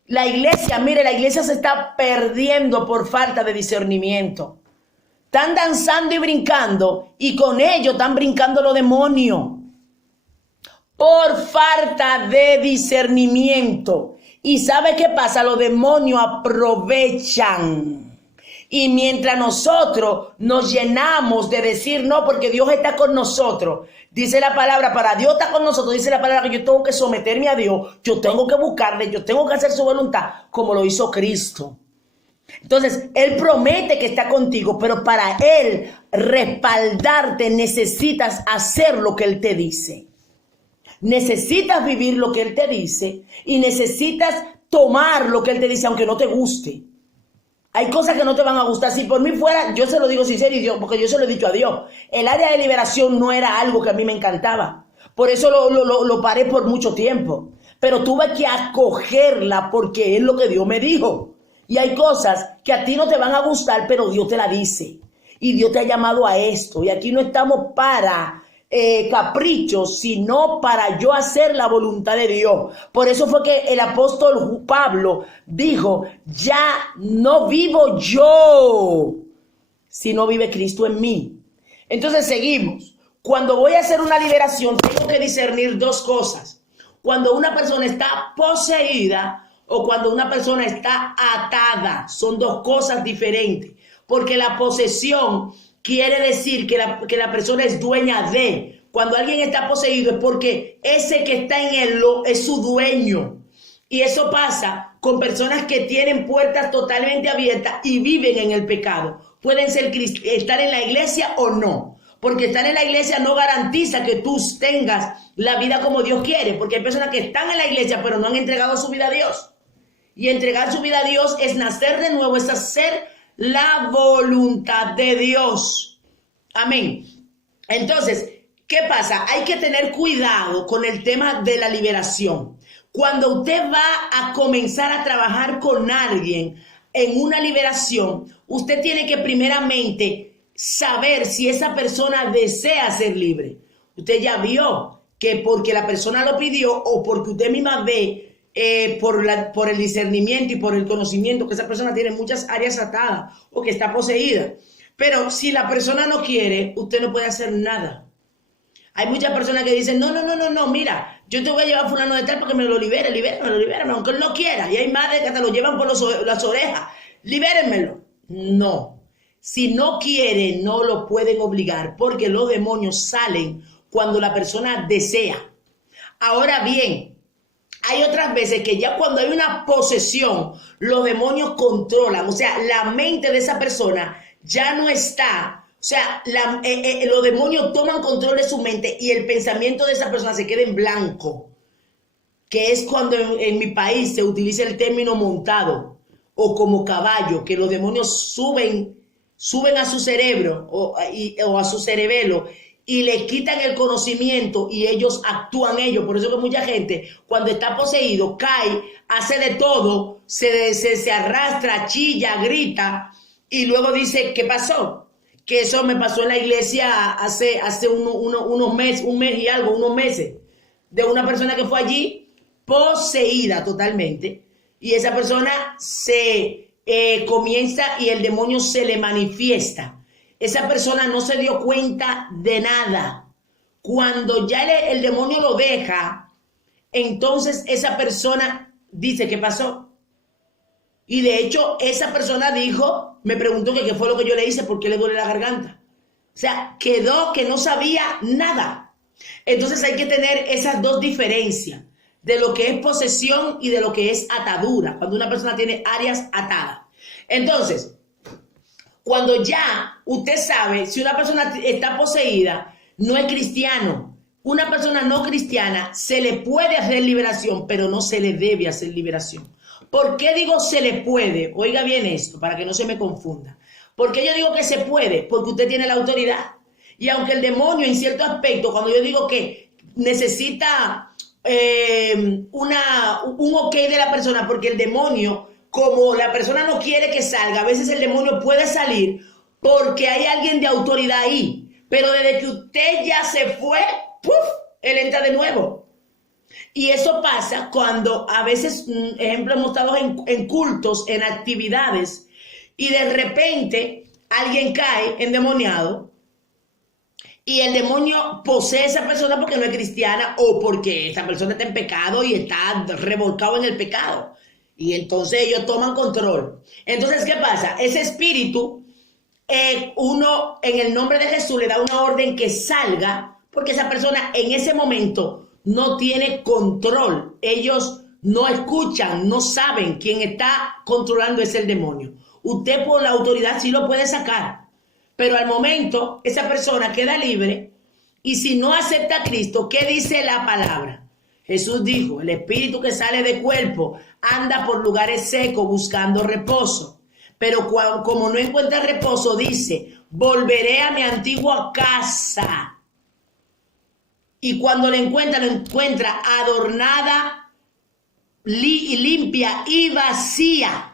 La iglesia se está perdiendo por falta de discernimiento. Están danzando y brincando y con ellos están brincando los demonios por falta de discernimiento. ¿Y sabe qué pasa? Los demonios aprovechan. Y mientras nosotros nos llenamos de decir no, porque Dios está con nosotros, dice la palabra, para Dios está con nosotros, dice la palabra que yo tengo que someterme a Dios, yo tengo que buscarle, yo tengo que hacer su voluntad, como lo hizo Cristo. Entonces, Él promete que está contigo, pero para Él respaldarte necesitas hacer lo que Él te dice. Necesitas vivir lo que Él te dice y necesitas tomar lo que Él te dice, aunque no te guste. Hay cosas que no te van a gustar. Si por mí fuera, yo se lo digo sincero y Dios, porque yo se lo he dicho a Dios. El área de liberación no era algo que a mí me encantaba. Por eso lo paré por mucho tiempo. Pero tuve que acogerla porque es lo que Dios me dijo. Y hay cosas que a ti no te van a gustar, pero Dios te la dice. Y Dios te ha llamado a esto. Y aquí no estamos para caprichos, sino para yo hacer la voluntad de Dios. Por eso fue que el apóstol Pablo dijo, ya no vivo yo, sino vive Cristo en mí. Entonces seguimos. Cuando voy a hacer una liberación, tengo que discernir dos cosas. Cuando una persona está poseída o cuando una persona está atada, son dos cosas diferentes. Porque la posesión quiere decir que la persona es dueña de. Cuando alguien está poseído es porque ese que está en él es su dueño. Y eso pasa con personas que tienen puertas totalmente abiertas y viven en el pecado. Pueden estar en la iglesia o no. Porque estar en la iglesia no garantiza que tú tengas la vida como Dios quiere. Porque hay personas que están en la iglesia pero no han entregado su vida a Dios. Y entregar su vida a Dios es nacer de nuevo, es hacer la voluntad de Dios. Amén. Entonces, ¿qué pasa? Hay que tener cuidado con el tema de la liberación. Cuando usted va a comenzar a trabajar con alguien en una liberación, usted tiene que primeramente saber si esa persona desea ser libre. Usted ya vio que porque la persona lo pidió o porque usted misma ve por el discernimiento y por el conocimiento que esa persona tiene muchas áreas atadas o que está poseída. Pero si la persona no quiere, usted no puede hacer nada. Hay muchas personas que dicen, no, mira, yo te voy a llevar a fulano de tal porque me lo libérame, aunque él no quiera. Y hay madres que hasta lo llevan por las orejas. Libérenmelo. No. Si no quiere, no lo pueden obligar porque los demonios salen cuando la persona desea. Ahora bien, hay otras veces que ya cuando hay una posesión, los demonios controlan, o sea, la mente de esa persona ya no está, o sea, los demonios toman control de su mente y el pensamiento de esa persona se queda en blanco, que es cuando en mi país se utiliza el término montado o como caballo, que los demonios suben a su cerebro o a su cerebelo y le quitan el conocimiento y ellos actúan ellos. Por eso que mucha gente cuando está poseído cae, hace de todo, se arrastra, chilla, grita y luego dice, ¿qué pasó? Que eso me pasó en la iglesia hace unos meses, unos meses, de una persona que fue allí poseída totalmente y esa persona se comienza y el demonio se le manifiesta. Esa persona no se dio cuenta de nada. Cuando ya el demonio lo deja, entonces esa persona dice, ¿qué pasó? Y de hecho, esa persona me preguntó que qué fue lo que yo le hice, por qué le duele la garganta. O sea, quedó que no sabía nada. Entonces hay que tener esas dos diferencias de lo que es posesión y de lo que es atadura, cuando una persona tiene áreas atadas. Entonces, cuando ya usted sabe si una persona está poseída, no es cristiano. Una persona no cristiana se le puede hacer liberación, pero no se le debe hacer liberación. ¿Por qué digo se le puede? Oiga bien esto, para que no se me confunda. ¿Por qué yo digo que se puede? Porque usted tiene la autoridad. Y aunque el demonio, en cierto aspecto, cuando yo digo que necesita un ok de la persona, porque el demonio, como la persona no quiere que salga, a veces el demonio puede salir porque hay alguien de autoridad ahí. Pero desde que usted ya se fue, ¡puf!, él entra de nuevo. Y eso pasa cuando a veces, ejemplo, hemos estado en cultos, en actividades, y de repente alguien cae endemoniado y el demonio posee a esa persona porque no es cristiana o porque esa persona está en pecado y está revolcado en el pecado. Y entonces ellos toman control. Entonces, ¿qué pasa? Ese espíritu, uno en el nombre de Jesús le da una orden que salga porque esa persona en ese momento no tiene control. Ellos no escuchan, no saben quién está controlando es el demonio. Usted por la autoridad sí lo puede sacar, pero al momento esa persona queda libre y si no acepta a Cristo, ¿qué dice la palabra? Jesús dijo, el espíritu que sale de cuerpo anda por lugares secos buscando reposo, pero como no encuentra reposo, dice, volveré a mi antigua casa. Y cuando la encuentra adornada, limpia y vacía.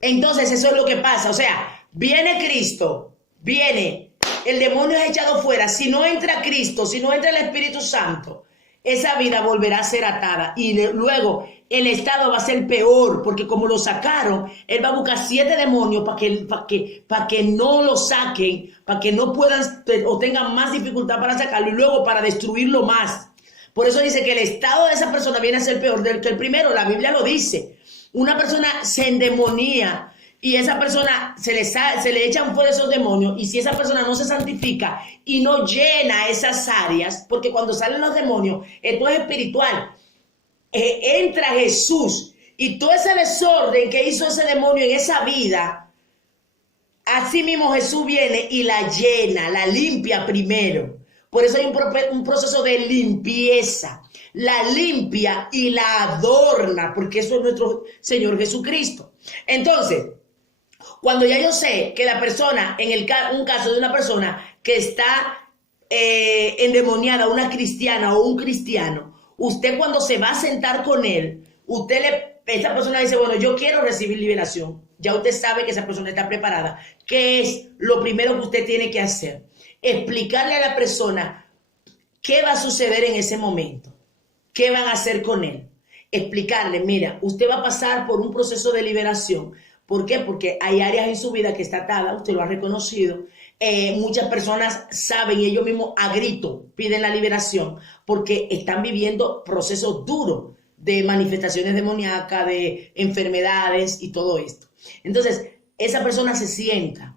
Entonces eso es lo que pasa, o sea, viene Cristo, viene, el demonio es echado fuera, si no entra Cristo, si no entra el Espíritu Santo, esa vida volverá a ser atada y luego el estado va a ser peor, porque como lo sacaron, él va a buscar 7 demonios para que no lo saquen, para que no puedan o tengan más dificultad para sacarlo y luego para destruirlo más. Por eso dice que el estado de esa persona viene a ser peor que el primero, la Biblia lo dice. Una persona se endemonía y esa persona se le echan fuera esos demonios y si esa persona no se santifica y no llena esas áreas, porque cuando salen los demonios, esto es espiritual, entra Jesús y todo ese desorden que hizo ese demonio en esa vida, así mismo Jesús viene y la llena, la limpia primero. Por eso hay un proceso de limpieza. La limpia y la adorna, porque eso es nuestro Señor Jesucristo. Entonces, cuando ya yo sé que la persona, un caso de una persona que está endemoniada, una cristiana o un cristiano, usted cuando se va a sentar con él, esa persona dice, bueno, yo quiero recibir liberación. Ya usted sabe que esa persona está preparada. ¿Qué es lo primero que usted tiene que hacer? Explicarle a la persona qué va a suceder en ese momento. ¿Qué van a hacer con él? Explicarle, mira, usted va a pasar por un proceso de liberación. ¿Por qué? Porque hay áreas en su vida que está atada, usted lo ha reconocido. Muchas personas saben y ellos mismos a grito piden la liberación porque están viviendo procesos duros de manifestaciones demoníacas, de enfermedades y todo esto. Entonces, esa persona se sienta,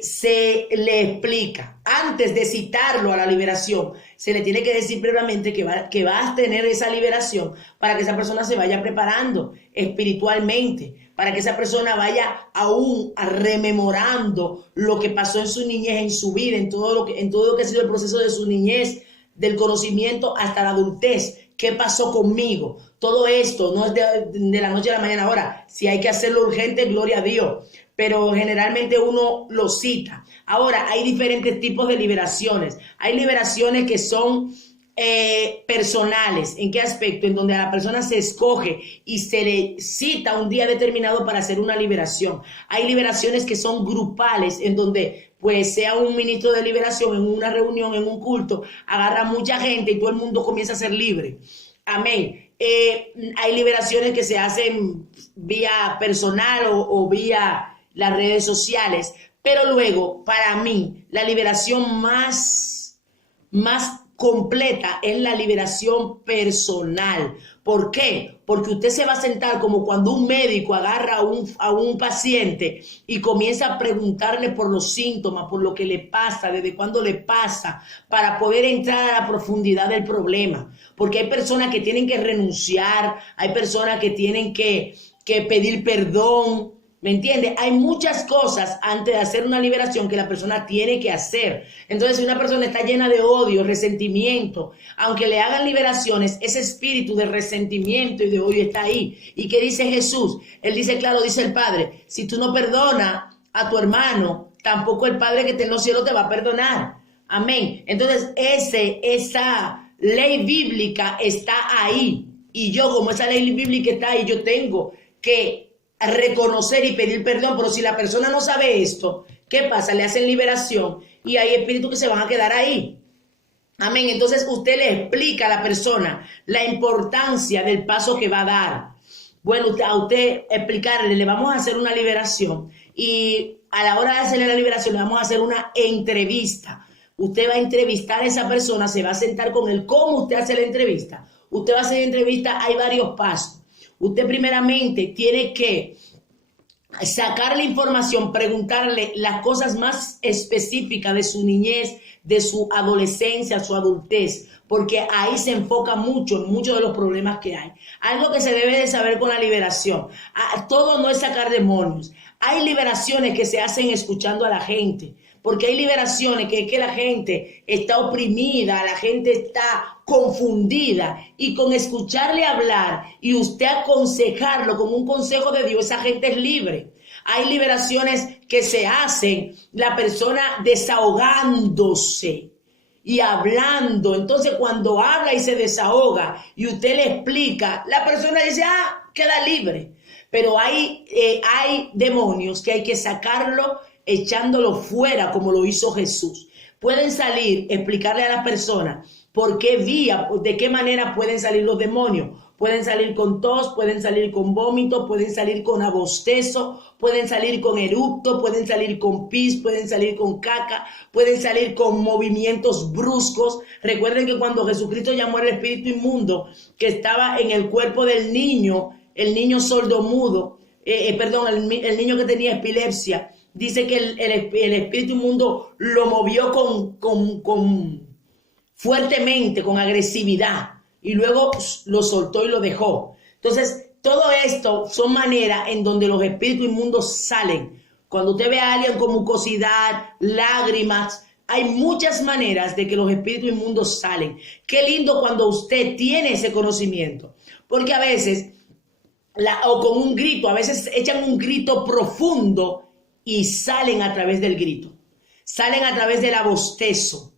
se le explica, antes de citarlo a la liberación, se le tiene que decir previamente que va a tener esa liberación para que esa persona se vaya preparando espiritualmente, para que esa persona vaya aún rememorando lo que pasó en su niñez, en su vida, en todo lo que ha sido el proceso de su niñez, del conocimiento hasta la adultez. ¿Qué pasó conmigo? Todo esto no es de la noche a la mañana. Ahora, si hay que hacerlo urgente, gloria a Dios, pero generalmente uno lo cita. Ahora, hay diferentes tipos de liberaciones. Hay liberaciones que son personales. ¿En qué aspecto? En donde a la persona se escoge y se le cita un día determinado para hacer una liberación. Hay liberaciones que son grupales, en donde pues sea un ministro de liberación en una reunión, en un culto, agarra mucha gente y todo el mundo comienza a ser libre. Amén. Hay liberaciones que se hacen vía personal o vía las redes sociales, pero luego, para mí, la liberación más completa es la liberación personal. ¿Por qué? Porque usted se va a sentar como cuando un médico agarra a un paciente y comienza a preguntarle por los síntomas, por lo que le pasa, desde cuándo le pasa, para poder entrar a la profundidad del problema. Porque hay personas que tienen que renunciar, hay personas que tienen que pedir perdón. ¿Me entiende? Hay muchas cosas antes de hacer una liberación que la persona tiene que hacer. Entonces, si una persona está llena de odio, resentimiento, aunque le hagan liberaciones, ese espíritu de resentimiento y de odio está ahí. ¿Y qué dice Jesús? Él dice, claro, dice el Padre, si tú no perdonas a tu hermano, tampoco el Padre que está en los cielos te va a perdonar. Amén. Entonces, esa ley bíblica está ahí. Y yo, como esa ley bíblica está ahí, yo tengo que reconocer y pedir perdón. Pero si la persona no sabe esto, ¿qué pasa? Le hacen liberación y hay espíritus que se van a quedar ahí. Amén. Entonces usted le explica a la persona la importancia del paso que va a dar. Bueno, a usted explicarle, le vamos a hacer una liberación y a la hora de hacerle la liberación le vamos a hacer una entrevista. Usted va a entrevistar a esa persona, se va a sentar con él. ¿Cómo usted hace la entrevista? Usted va a hacer la entrevista, hay varios pasos. Usted primeramente tiene que sacar la información, preguntarle las cosas más específicas de su niñez, de su adolescencia, su adultez, porque ahí se enfoca mucho en muchos de los problemas que hay. Algo que se debe de saber con la liberación, todo no es sacar demonios. Hay liberaciones que se hacen escuchando a la gente, porque hay liberaciones que es que la gente está oprimida, la gente está confundida, y con escucharle hablar y usted aconsejarlo como un consejo de Dios, esa gente es libre. Hay liberaciones que se hacen la persona desahogándose y hablando. Entonces cuando habla y se desahoga y usted le explica, la persona dice, queda libre. Pero hay demonios que hay que sacarlo echándolo fuera, como lo hizo Jesús. Pueden salir, explicarle a la persona por qué vía, de qué manera pueden salir los demonios. Pueden salir con tos, pueden salir con vómito, pueden salir con abostezo, pueden salir con eructo, pueden salir con pis, pueden salir con caca, pueden salir con movimientos bruscos. Recuerden que cuando Jesucristo llamó al espíritu inmundo que estaba en el cuerpo del niño, el niño sordomudo, el niño que tenía epilepsia, dice que el espíritu inmundo lo movió fuertemente, con agresividad, y luego lo soltó y lo dejó. Entonces, todo esto son maneras en donde los espíritus inmundos salen. Cuando usted ve a alguien con mucosidad, lágrimas, hay muchas maneras de que los espíritus inmundos salen. Qué lindo cuando usted tiene ese conocimiento, porque a veces, o con un grito, a veces echan un grito profundo y salen a través del grito, salen a través del abostezo.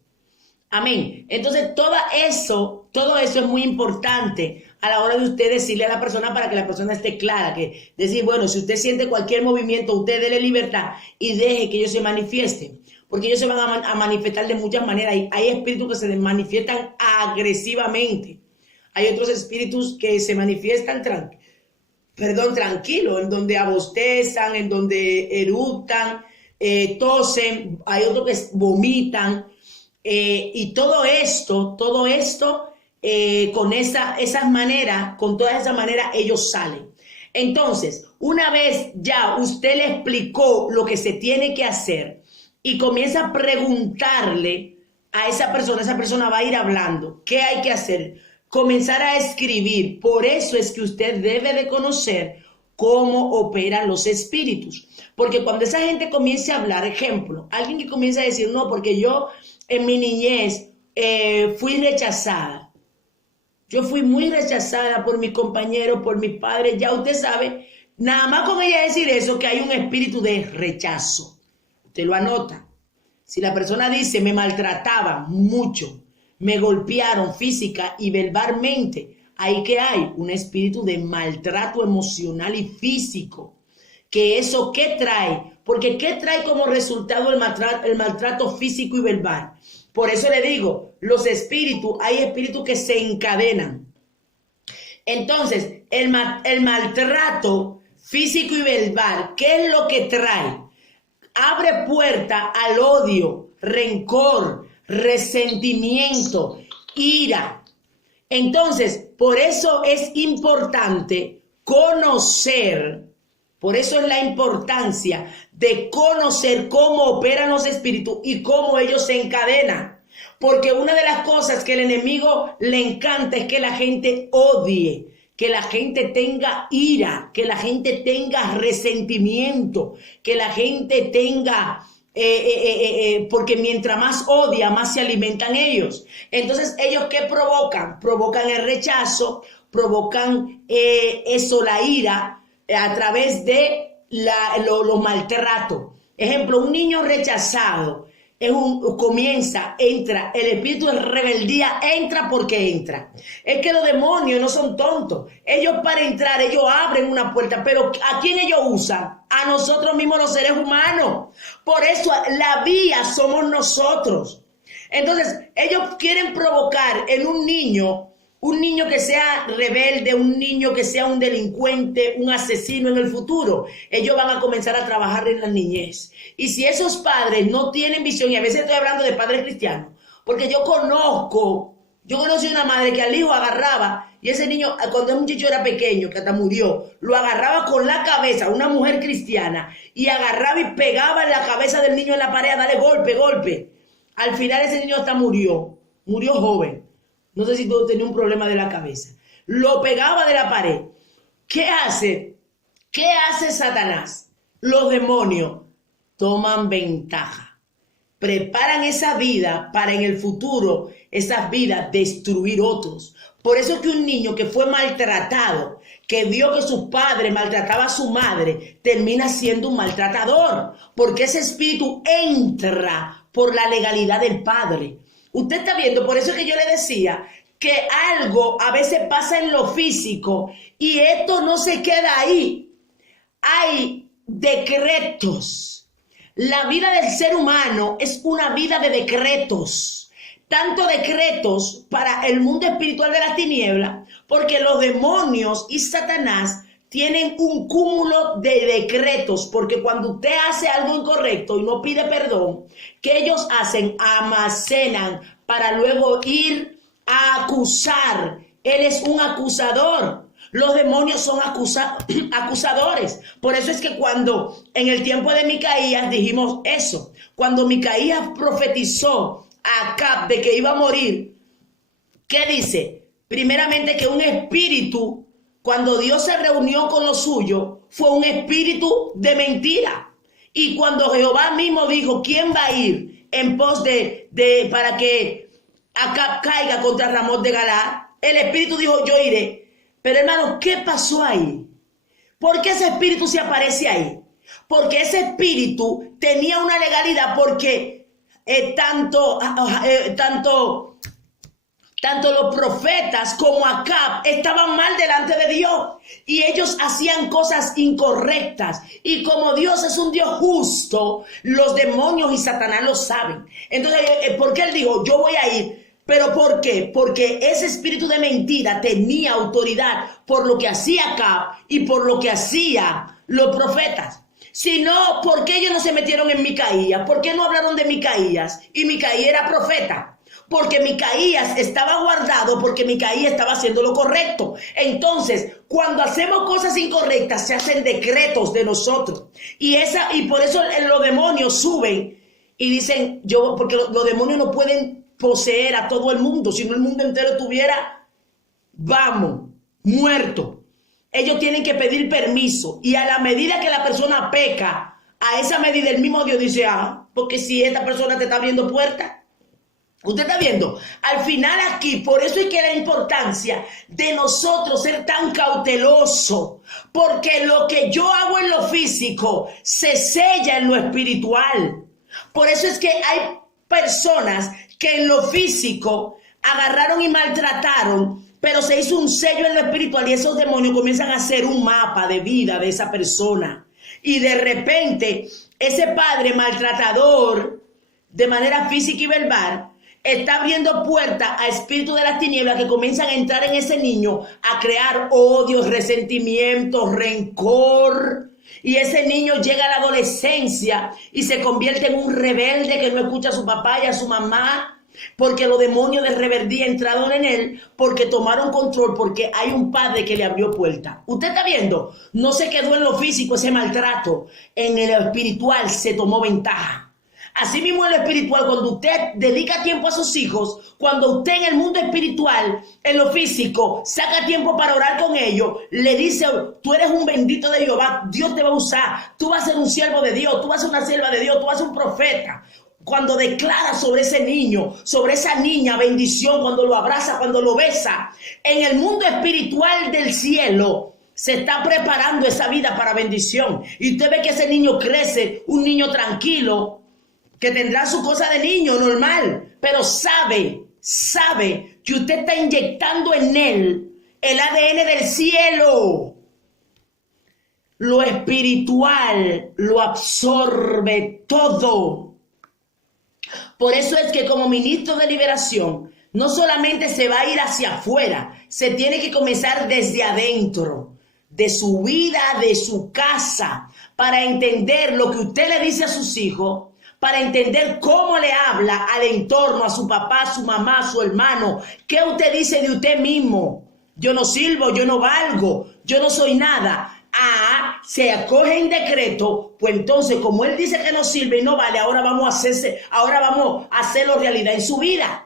Amén. Entonces todo eso es muy importante a la hora de usted decirle a la persona, para que la persona esté clara, que decir, bueno, si usted siente cualquier movimiento, usted déle libertad y deje que ellos se manifiesten, porque ellos se van a manifestar de muchas maneras. Hay espíritus que se manifiestan agresivamente, hay otros espíritus que se manifiestan tranquilos, en donde abostezan, en donde eructan, tosen, hay otros que vomitan. Y todo esto, con esas maneras, con todas esas maneras, ellos salen. Entonces, una vez ya usted le explicó lo que se tiene que hacer y comienza a preguntarle a esa persona va a ir hablando. ¿Qué hay que hacer? Comenzar a escribir. Por eso es que usted debe de conocer cómo operan los espíritus. Porque cuando esa gente comience a hablar, ejemplo, alguien que comienza a decir, no, porque yo en mi niñez fui rechazada. Yo fui muy rechazada por mis compañeros, por mis padres. Ya usted sabe, nada más con ella decir eso, que hay un espíritu de rechazo. Usted lo anota. Si la persona dice, me maltrataban mucho, me golpearon física y verbalmente, ahí que hay un espíritu de maltrato emocional y físico. ¿Que eso qué trae? Porque ¿qué trae como resultado el maltrato físico y verbal? Por eso le digo, hay espíritus que se encadenan. Entonces, el maltrato físico y verbal, ¿qué es lo que trae? Abre puerta al odio, rencor, resentimiento, ira. Entonces, por eso es importante conocer. Por eso es la importancia de conocer cómo operan los espíritus y cómo ellos se encadenan. Porque una de las cosas que el enemigo le encanta es que la gente odie, que la gente tenga ira, que la gente tenga resentimiento, que la gente tenga... porque mientras más odia, más se alimentan ellos. Entonces, ¿ellos qué provocan? Provocan el rechazo, provocan la ira, a través de los maltratos. Ejemplo, un niño rechazado entra, el espíritu de rebeldía entra porque entra. Es que los demonios no son tontos. Ellos para entrar, ellos abren una puerta, pero ¿a quién ellos usan? A nosotros mismos, los seres humanos. Por eso la vía somos nosotros. Entonces, ellos quieren provocar en un niño un niño que sea rebelde, un niño que sea un delincuente, un asesino en el futuro. Ellos van a comenzar a trabajar en la niñez. Y si esos padres no tienen visión, y a veces estoy hablando de padres cristianos, porque yo conocí una madre que al hijo agarraba, y ese niño, cuando el muchacho era pequeño, que hasta murió, lo agarraba con la cabeza, una mujer cristiana, y agarraba y pegaba en la cabeza del niño en la pared, dale golpe. Al final ese niño hasta murió joven. No sé si tenía un problema de la cabeza. Lo pegaba de la pared. ¿Qué hace? ¿Qué hace Satanás? Los demonios toman ventaja. Preparan esa vida para en el futuro, esas vidas, destruir otros. Por eso es que un niño que fue maltratado, que vio que su padre maltrataba a su madre, termina siendo un maltratador. Porque ese espíritu entra por la legalidad del padre. Usted está viendo, por eso es que yo le decía que algo a veces pasa en lo físico y esto no se queda ahí. Hay decretos. La vida del ser humano es una vida de decretos. Tanto decretos para el mundo espiritual de las tinieblas, porque los demonios y Satanás tienen un cúmulo de decretos, porque cuando usted hace algo incorrecto y no pide perdón, ¿qué ellos hacen? Almacenan para luego ir a acusar. Él es un acusador. Los demonios son acusadores. Por eso es que cuando en el tiempo de Micaías dijimos eso, cuando Micaías profetizó a Acab de que iba a morir, ¿qué dice? Primeramente que un espíritu, cuando Dios se reunió con los suyos, fue un espíritu de mentira. Y cuando Jehová mismo dijo, ¿quién va a ir en pos para que Acab caiga contra Ramón de Galaad? El espíritu dijo, yo iré. Pero hermano, ¿qué pasó ahí? ¿Por qué ese espíritu se aparece ahí? Porque ese espíritu tenía una legalidad, porque tanto los profetas como Acab estaban mal delante de Dios y ellos hacían cosas incorrectas. Y como Dios es un Dios justo, los demonios y Satanás lo saben. Entonces, ¿por qué él dijo, yo voy a ir? ¿Pero por qué? Porque ese espíritu de mentira tenía autoridad por lo que hacía Acab y por lo que hacían los profetas. Si no, ¿por qué ellos no se metieron en Micaías? ¿Por qué no hablaron de Micaías? Y Micaías era profeta. Porque Micaías estaba guardado, porque Micaías estaba haciendo lo correcto. Entonces, cuando hacemos cosas incorrectas, se hacen decretos de nosotros. Y por eso los demonios suben y dicen, porque los demonios no pueden poseer a todo el mundo. Si no, el mundo entero estuviera, muerto. Ellos tienen que pedir permiso. Y a la medida que la persona peca, a esa medida el mismo Dios dice, porque si esta persona te está abriendo puertas. Usted está viendo, al final aquí, por eso es que la importancia de nosotros ser tan cauteloso, porque lo que yo hago en lo físico se sella en lo espiritual. Por eso es que hay personas que en lo físico agarraron y maltrataron, pero se hizo un sello en lo espiritual y esos demonios comienzan a hacer un mapa de vida de esa persona. Y de repente, ese padre maltratador, de manera física y verbal, está abriendo puertas a espíritus de las tinieblas que comienzan a entrar en ese niño, a crear odio, resentimiento, rencor. Y ese niño llega a la adolescencia y se convierte en un rebelde que no escucha a su papá y a su mamá, porque los demonios de rebeldía entraron en él, porque tomaron control, porque hay un padre que le abrió puerta. Usted está viendo, no se quedó en lo físico ese maltrato, en el espiritual se tomó ventaja. Así mismo en lo espiritual, cuando usted dedica tiempo a sus hijos, cuando usted en el mundo espiritual, en lo físico, saca tiempo para orar con ellos, le dice, tú eres un bendito de Jehová, Dios te va a usar, tú vas a ser un siervo de Dios, tú vas a ser una sierva de Dios, tú vas a ser un profeta. Cuando declara sobre ese niño, sobre esa niña, bendición, cuando lo abraza, cuando lo besa, en el mundo espiritual del cielo, se está preparando esa vida para bendición. Y usted ve que ese niño crece, un niño tranquilo, que tendrá su cosa de niño normal, pero sabe que usted está inyectando en él el ADN del cielo. Lo espiritual lo absorbe todo. Por eso es que como ministro de liberación no solamente se va a ir hacia afuera, se tiene que comenzar desde adentro, de su vida, de su casa, para entender lo que usted le dice a sus hijos, para entender cómo le habla al entorno, a su papá, a su mamá, a su hermano. ¿Qué usted dice de usted mismo? Yo no sirvo, yo no valgo, yo no soy nada. Ah, se acoge en decreto, pues entonces como él dice que no sirve y no vale, ahora vamos a hacerlo realidad en su vida.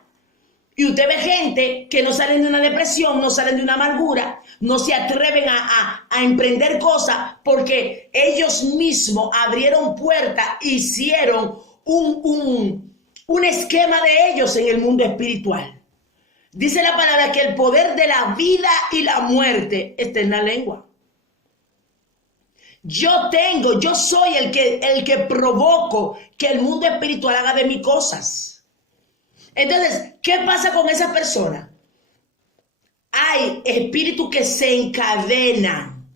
Y usted ve gente que no salen de una depresión, no salen de una amargura, no se atreven a emprender cosas porque ellos mismos abrieron puertas, hicieron un esquema de ellos en el mundo espiritual. Dice la palabra que el poder de la vida y la muerte está en la lengua. Yo soy el que provoco que el mundo espiritual haga de mí cosas. Entonces, ¿qué pasa con esa persona? Hay espíritus que se encadenan.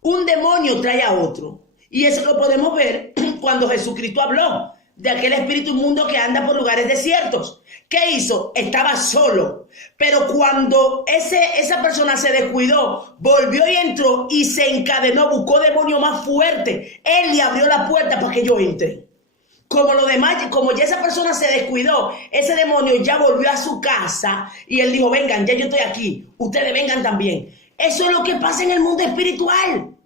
Un demonio trae a otro. Y eso lo podemos ver cuando Jesucristo habló de aquel espíritu inmundo que anda por lugares desiertos. ¿Qué hizo? Estaba solo. Pero cuando esa persona se descuidó, volvió y entró y se encadenó, buscó demonio más fuerte. Él le abrió la puerta para que yo entre. Como lo demás, como ya esa persona se descuidó, ese demonio ya volvió a su casa y él dijo, vengan, ya yo estoy aquí, ustedes vengan también. Eso es lo que pasa en el mundo espiritual.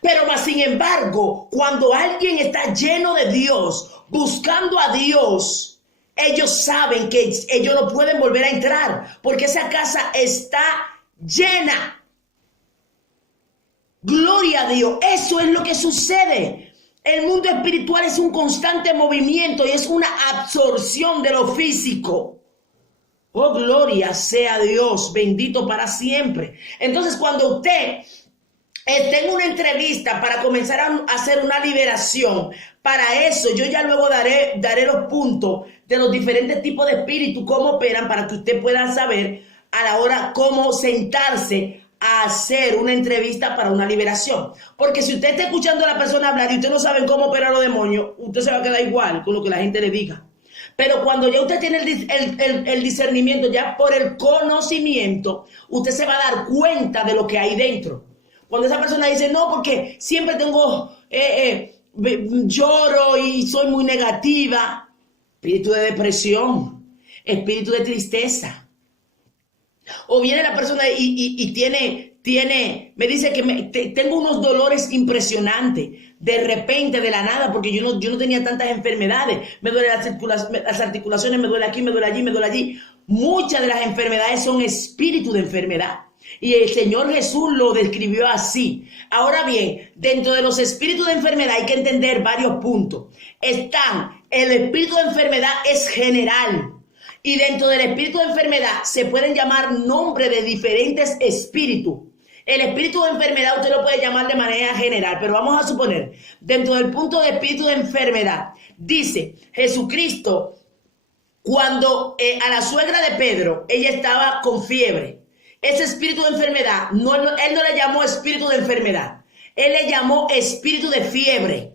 Pero más sin embargo, cuando alguien está lleno de Dios, buscando a Dios, ellos saben que ellos no pueden volver a entrar porque esa casa está llena. Gloria a Dios, eso es lo que sucede. El mundo espiritual es un constante movimiento y es una absorción de lo físico. Oh, gloria sea Dios, bendito para siempre. Entonces, cuando usted esté en una entrevista para comenzar a hacer una liberación, para eso yo ya luego daré los puntos de los diferentes tipos de espíritus, cómo operan, para que usted pueda saber a la hora cómo sentarse a hacer una entrevista para una liberación. Porque si usted está escuchando a la persona hablar y usted no sabe cómo operar los demonios, usted se va a quedar igual con lo que la gente le diga. Pero cuando ya usted tiene el discernimiento, ya por el conocimiento, usted se va a dar cuenta de lo que hay dentro. Cuando esa persona dice, no, porque siempre tengo, lloro y soy muy negativa, espíritu de depresión, espíritu de tristeza. O viene la persona y me dice que tengo unos dolores impresionantes, de repente, de la nada, porque yo no tenía tantas enfermedades. Me duele las articulaciones, me duele aquí, me duele allí, me duele allí. Muchas de las enfermedades son espíritus de enfermedad. Y el Señor Jesús lo describió así. Ahora bien, dentro de los espíritus de enfermedad hay que entender varios puntos. El espíritu de enfermedad es general. Y dentro del espíritu de enfermedad se pueden llamar nombres de diferentes espíritus. El espíritu de enfermedad usted lo puede llamar de manera general, pero vamos a suponer, dentro del punto de espíritu de enfermedad, dice Jesucristo, cuando a la suegra de Pedro, ella estaba con fiebre. Ese espíritu de enfermedad, él no le llamó espíritu de enfermedad, él le llamó espíritu de fiebre.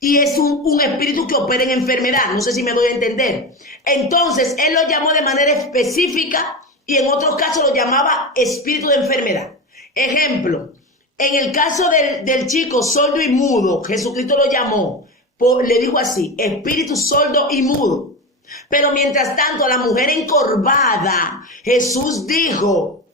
Y es un espíritu que opera en enfermedad. No sé si me doy a entender. Entonces, él lo llamó de manera específica y en otros casos lo llamaba espíritu de enfermedad. Ejemplo, en el caso del chico sordo y mudo, Jesucristo lo llamó, le dijo así, espíritu sordo y mudo. Pero mientras tanto, a la mujer encorvada, Jesús dijo,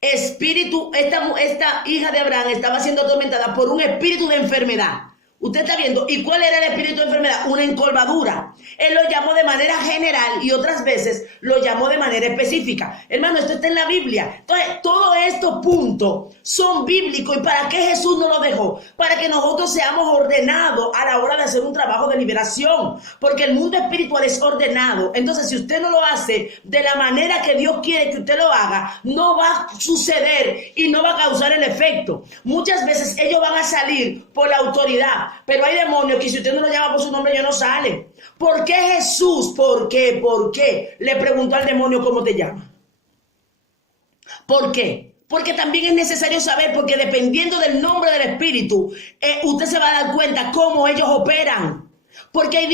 espíritu, esta hija de Abraham estaba siendo atormentada por un espíritu de enfermedad. Usted está viendo. ¿Y cuál era el espíritu de enfermedad? Una encorvadura. Él lo llamó de manera general y otras veces lo llamó de manera específica. Hermano, esto está en la Biblia. Entonces, todos estos puntos son bíblicos. ¿Y para qué Jesús nos lo dejó? Para que nosotros seamos ordenados a la hora de hacer un trabajo de liberación. Porque el mundo espiritual es ordenado. Entonces, si usted no lo hace de la manera que Dios quiere que usted lo haga, no va a suceder y no va a causar el efecto. Muchas veces ellos van a salir por la autoridad. Pero hay demonios que si usted no lo llama por su nombre, ellos no salen. ¿Por qué Jesús? ¿Por qué? ¿Por qué? Le preguntó al demonio cómo te llama. ¿Por qué? Porque también es necesario saber, porque dependiendo del nombre del espíritu, usted se va a dar cuenta cómo ellos operan. Porque hay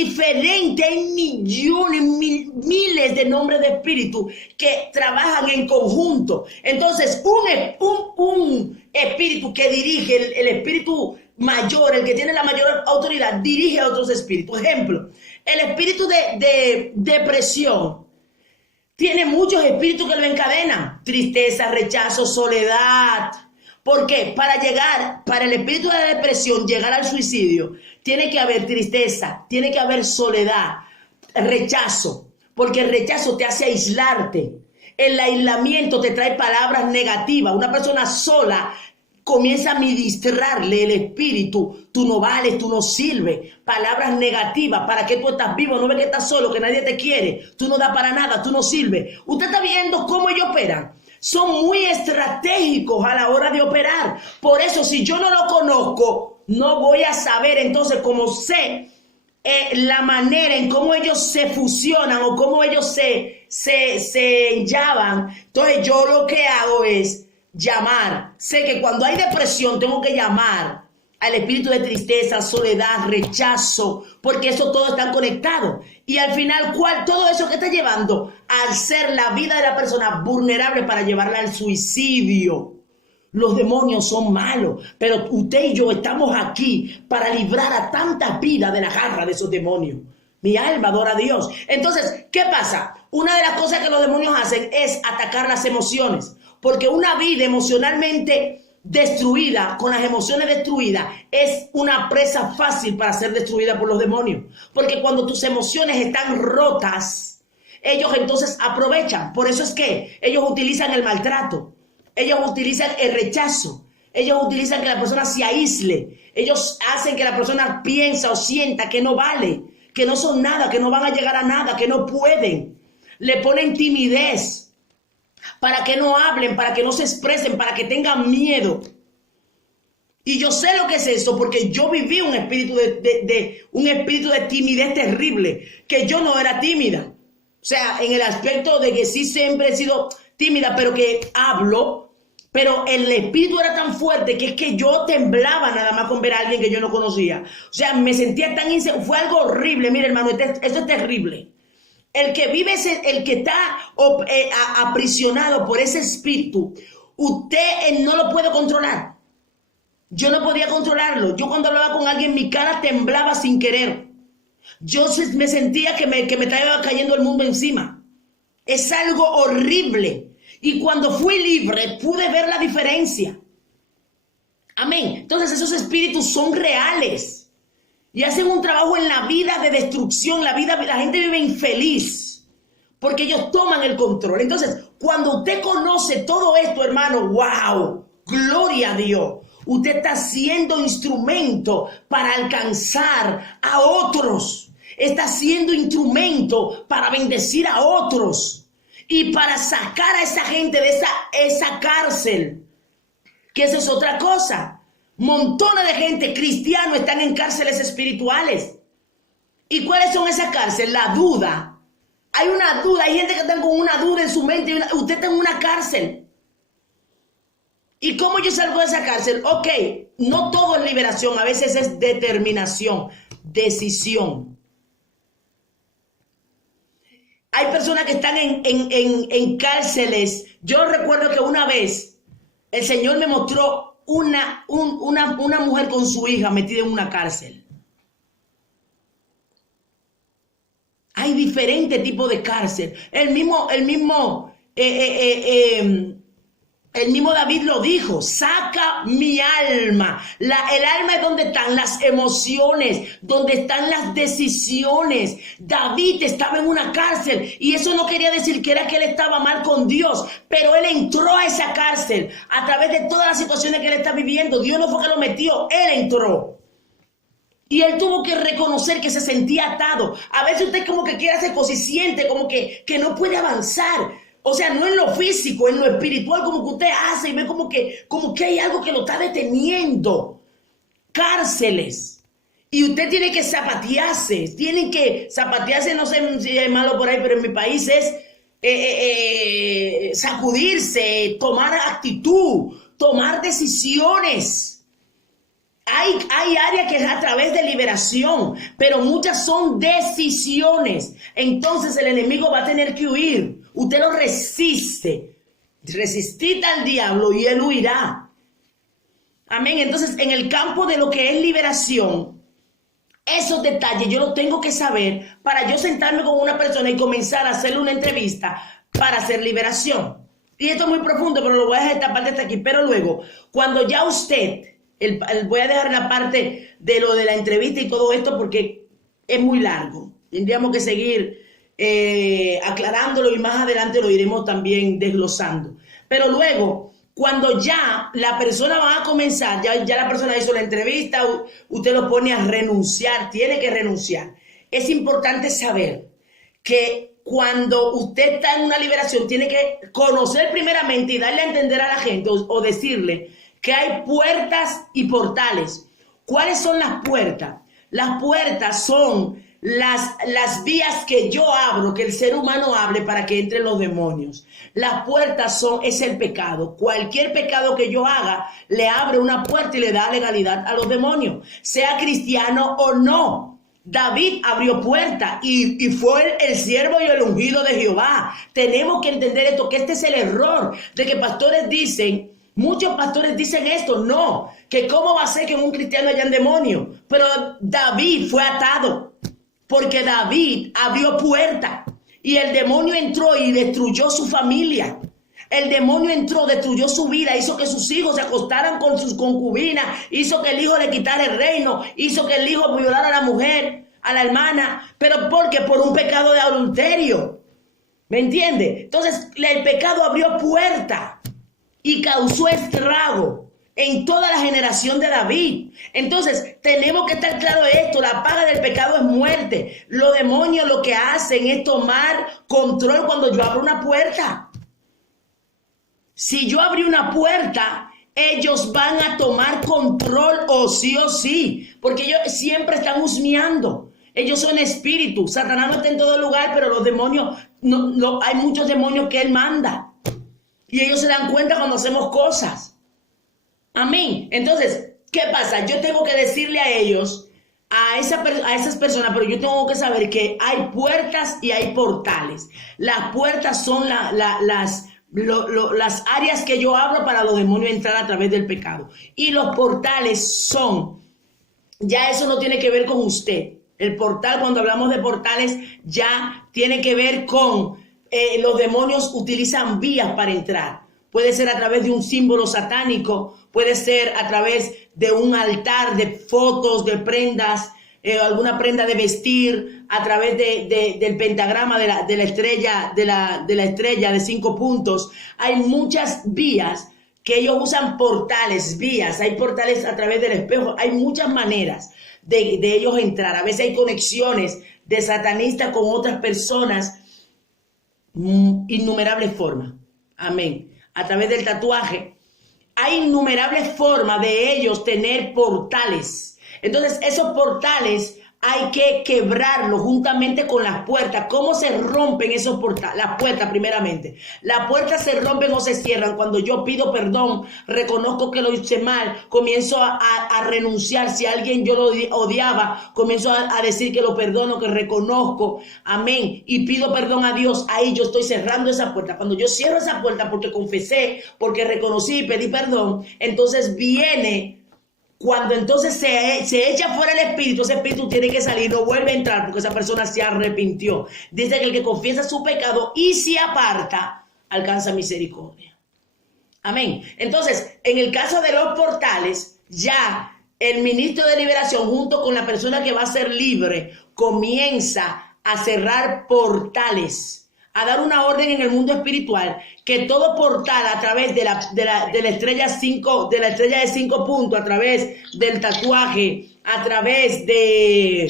millones, miles de nombres de espíritu que trabajan en conjunto. Entonces, un espíritu que dirige, el espíritu mayor, el que tiene la mayor autoridad, dirige a otros espíritus. Ejemplo, el espíritu de depresión tiene muchos espíritus que lo encadenan. Tristeza, rechazo, soledad. ¿Por qué? Para el espíritu de la depresión, llegar al suicidio, tiene que haber tristeza, tiene que haber soledad, rechazo, porque el rechazo te hace aislarte. El aislamiento te trae palabras negativas. Una persona sola comienza a ministrarle el espíritu: tú no vales, tú no sirves. Palabras negativas: ¿para qué tú estás vivo? No ves que estás solo, que nadie te quiere, tú no das para nada, tú no sirves. Usted está viendo cómo ellos operan. Son muy estratégicos a la hora de operar. Por eso, si yo no lo conozco, no voy a saber. Entonces, como sé la manera en cómo ellos se fusionan o cómo ellos se llaman, entonces yo lo que hago es llamar. Sé que cuando hay depresión tengo que llamar al espíritu de tristeza, soledad, rechazo, porque eso todo está conectado. Y al final, todo eso que está llevando al ser la vida de la persona vulnerable para llevarla al suicidio. Los demonios son malos, pero usted y yo estamos aquí para librar a tantas vidas de la garra de esos demonios. Mi alma adora a Dios. Entonces, ¿qué pasa? Una de las cosas que los demonios hacen es atacar las emociones, porque una vida emocionalmente destruida, con las emociones destruidas, es una presa fácil para ser destruida por los demonios. Porque cuando tus emociones están rotas, ellos entonces aprovechan. Por eso es que ellos utilizan el maltrato, ellos utilizan el rechazo, ellos utilizan que la persona se aísle, ellos hacen que la persona piensa o sienta que no vale, que no son nada, que no van a llegar a nada, que no pueden. Le ponen timidez para que no hablen, para que no se expresen, para que tengan miedo. Y yo sé lo que es eso, porque yo viví un espíritu de timidez terrible, que yo no era tímida. O sea, en el aspecto de que sí siempre he sido tímida, pero que hablo, pero el espíritu era tan fuerte que es que yo temblaba nada más con ver a alguien que yo no conocía. O sea, me sentía tan inseguro, fue algo horrible. Mire, hermano, esto es terrible. El que vive, el que está aprisionado por ese espíritu, usted no lo puede controlar. Yo no podía controlarlo. Yo cuando hablaba con alguien, mi cara temblaba sin querer. Yo me sentía que me estaba cayendo el mundo encima. Es algo horrible. Y cuando fui libre, pude ver la diferencia. Amén. Entonces esos espíritus son reales. Y hacen un trabajo en la vida de destrucción. La gente vive infeliz porque ellos toman el control. Entonces, cuando usted conoce todo esto, hermano, wow, gloria a Dios. Usted está siendo instrumento para alcanzar a otros. Está siendo instrumento para bendecir a otros y para sacar a esa gente de esa cárcel. Que eso es otra cosa. Montones de gente cristianos están en cárceles espirituales. ¿Y cuáles son esas cárceles? La duda. Hay una duda, hay gente que está con una duda en su mente. Usted está en una cárcel. ¿Y cómo yo salgo de esa cárcel? Ok, no todo es liberación, a veces es determinación, decisión. Hay personas que están en cárceles. Yo recuerdo que una vez el Señor me mostró una mujer con su hija metida en una cárcel. Hay diferentes tipos de cárcel. El mismo David lo dijo: saca mi alma. El alma es donde están las emociones, donde están las decisiones. David estaba en una cárcel y eso no quería decir que era que él estaba mal con Dios, pero él entró a esa cárcel a través de todas las situaciones que él está viviendo. Dios no fue que lo metió, él entró. Y él tuvo que reconocer que se sentía atado. A veces usted como que quiere hacer cosas y siente como que no puede avanzar. O sea, no en lo físico, en lo espiritual, como que usted hace y ve como que hay algo que lo está deteniendo. Cárceles. Y usted tiene que zapatearse. No sé si es malo por ahí, pero en mi país es sacudirse, tomar actitud, tomar decisiones. Hay áreas que es a través de liberación, pero muchas son decisiones. Entonces el enemigo va a tener que huir. Usted lo resiste. Resistid al diablo y él huirá. Amén. Entonces, en el campo de lo que es liberación, esos detalles yo los tengo que saber para yo sentarme con una persona y comenzar a hacerle una entrevista para hacer liberación. Y esto es muy profundo, pero lo voy a dejar esta parte hasta aquí. Pero luego, cuando ya usted, voy a dejar la parte de lo de la entrevista y todo esto porque es muy largo. Tendríamos que seguir aclarándolo y más adelante lo iremos también desglosando. Pero luego, cuando ya la persona va a comenzar, ya la persona hizo la entrevista, usted lo pone a renunciar, tiene que renunciar. Es importante saber que cuando usted está en una liberación, tiene que conocer primeramente y darle a entender a la gente o decirle que hay puertas y portales. ¿Cuáles son las puertas? Las puertas son las vías que yo abro, que el ser humano hable para que entren los demonios. Las puertas es el pecado. Cualquier pecado que yo haga le abre una puerta y le da legalidad a los demonios, sea cristiano o no. David abrió puerta y fue el siervo y el ungido de Jehová. Tenemos que entender esto, que este es el error de que pastores dicen, muchos pastores dicen esto, no, que cómo va a ser que en un cristiano hayan demonios. Pero David fue atado porque David abrió puerta y el demonio entró y destruyó su familia. El demonio entró, destruyó su vida, hizo que sus hijos se acostaran con sus concubinas, hizo que el hijo le quitara el reino, hizo que el hijo violara a la mujer, a la hermana. ¿Pero por qué? Por un pecado de adulterio. ¿Me entiende? Entonces el pecado abrió puerta y causó estrago en toda la generación de David. Entonces tenemos que estar claro de esto: la paga del pecado es muerte. Los demonios lo que hacen es tomar control cuando yo abro una puerta. Si yo abrí una puerta, ellos van a tomar control o sí, porque ellos siempre están husmeando. Ellos son espíritus. Satanás no está en todo lugar, pero los demonios, hay muchos demonios que él manda. Y ellos se dan cuenta cuando hacemos cosas. Amén. Entonces, ¿qué pasa? Yo tengo que decirle a ellos, a esas personas, pero yo tengo que saber que hay puertas y hay portales. Las puertas son las áreas que yo abro para los demonios entrar a través del pecado. Y los portales son, ya eso no tiene que ver con usted. El portal, cuando hablamos de portales, ya tiene que ver con los demonios utilizan vías para entrar. Puede ser a través de un símbolo satánico, puede ser a través de un altar, de fotos, de prendas, alguna prenda de vestir, a través del pentagrama de la estrella, de la estrella de 5 puntos. Hay muchas vías que ellos usan, portales, vías. Hay portales a través del espejo. Hay muchas maneras de ellos entrar. A veces hay conexiones de satanistas con otras personas, innumerables formas. Amén. A través del tatuaje. Hay innumerables formas de ellos tener portales. Entonces, esos portales hay que quebrarlos juntamente con las puertas. ¿Cómo se rompen esos portales? Las puertas, primeramente. Las puertas se rompen o se cierran cuando yo pido perdón, reconozco que lo hice mal, comienzo a renunciar. Si a alguien yo lo odiaba, comienzo a decir que lo perdono, que reconozco, amén, y pido perdón a Dios. Ahí yo estoy cerrando esa puerta. Cuando yo cierro esa puerta porque confesé, porque reconocí y pedí perdón, entonces viene... Cuando entonces se echa fuera el espíritu, ese espíritu tiene que salir, no vuelve a entrar porque esa persona se arrepintió. Dice que el que confiesa su pecado y se aparta, alcanza misericordia. Amén. Entonces, en el caso de los portales, ya el ministro de liberación junto con la persona que va a ser libre comienza a cerrar portales, a dar una orden en el mundo espiritual, que todo portal a través de la estrella 5, de la estrella de 5 puntos, a través del tatuaje, a través de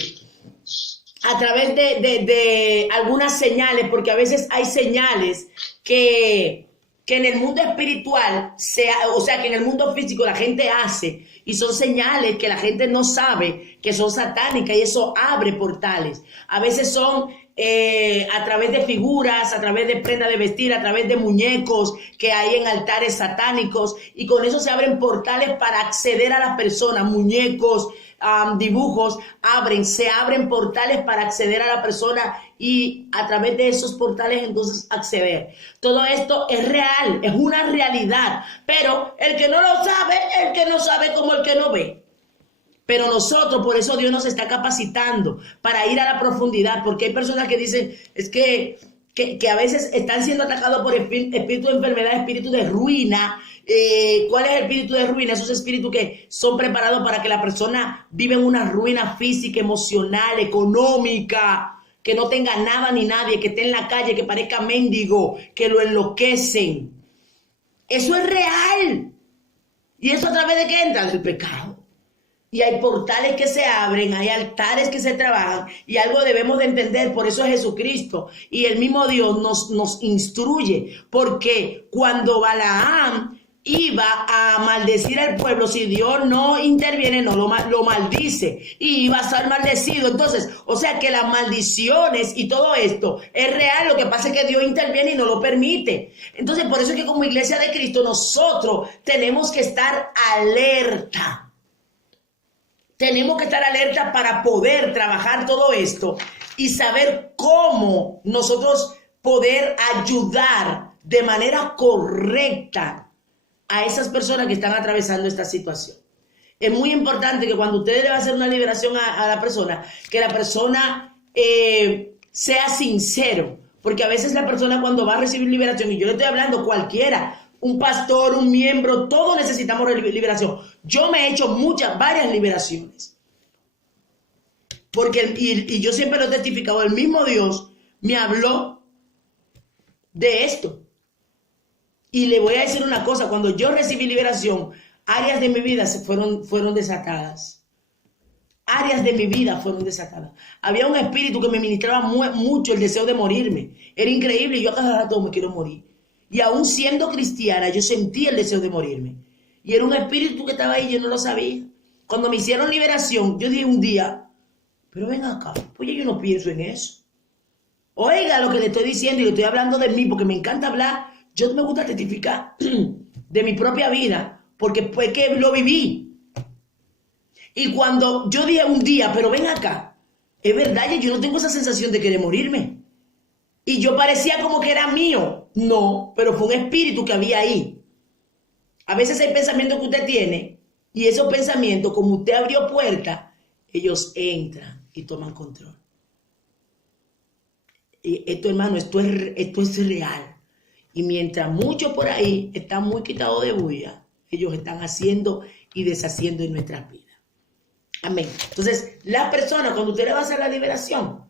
algunas señales, porque a veces hay señales que en el mundo espiritual, o sea, que en el mundo físico la gente hace, y son señales que la gente no sabe que son satánicas, y eso abre portales. A veces son a través de figuras, a través de prenda de vestir, a través de muñecos que hay en altares satánicos, y con eso se abren portales para acceder a las personas, muñecos, dibujos, se abren portales para acceder a la persona y a través de esos portales entonces acceder. Todo esto es real, es una realidad, pero el que no lo sabe, el que no sabe como el que no ve. Pero nosotros, por eso Dios nos está capacitando para ir a la profundidad, porque hay personas que dicen, es que a veces están siendo atacados por espíritu de enfermedad, espíritu de ruina. ¿Cuál es el espíritu de ruina? Esos espíritus que son preparados para que la persona viva en una ruina física, emocional, económica, que no tenga nada ni nadie, que esté en la calle, que parezca mendigo, que lo enloquecen. Eso es real. ¿Y eso a través de qué entra? Del pecado. Y hay portales que se abren, hay altares que se trabajan, y algo debemos de entender. Por eso es Jesucristo y el mismo Dios nos instruye, porque cuando Balaam iba a maldecir al pueblo, si Dios no interviene, no lo maldice y iba a ser maldecido. Entonces, o sea que las maldiciones y todo esto es real. Lo que pasa es que Dios interviene y no lo permite. Entonces, por eso es que como iglesia de Cristo nosotros tenemos que estar alerta. Tenemos que estar alerta para poder trabajar todo esto y saber cómo nosotros poder ayudar de manera correcta a esas personas que están atravesando esta situación. Es muy importante que cuando ustedes le van a hacer una liberación a la persona, que la persona sea sincero, porque a veces la persona cuando va a recibir liberación, y yo le estoy hablando cualquiera, un pastor, un miembro, todos necesitamos liberación. Yo me he hecho varias liberaciones. Porque, y yo siempre lo he testificado, el mismo Dios me habló de esto. Y le voy a decir una cosa, cuando yo recibí liberación, áreas de mi vida fueron desatadas. Áreas de mi vida fueron desatadas. Había un espíritu que me ministraba mucho el deseo de morirme. Era increíble, yo a cada rato me quiero morir. Y aún siendo cristiana, yo sentí el deseo de morirme. Y era un espíritu que estaba ahí, yo no lo sabía. Cuando me hicieron liberación, yo dije un día, pero ven acá, pues yo no pienso en eso. Oiga lo que le estoy diciendo, y le estoy hablando de mí, porque me encanta hablar. Yo me gusta testificar de mi propia vida, porque pues que lo viví. Y cuando yo dije un día, pero ven acá, es verdad, yo no tengo esa sensación de querer morirme. Y yo parecía como que era mío. No, pero fue un espíritu que había ahí. A veces hay pensamientos que usted tiene, y esos pensamientos, como usted abrió puerta, ellos entran y toman control. Y esto, hermano, esto es real. Y mientras muchos por ahí están muy quitados de bulla, ellos están haciendo y deshaciendo en nuestras vidas. Amén. Entonces, la persona, cuando usted le va a hacer la liberación,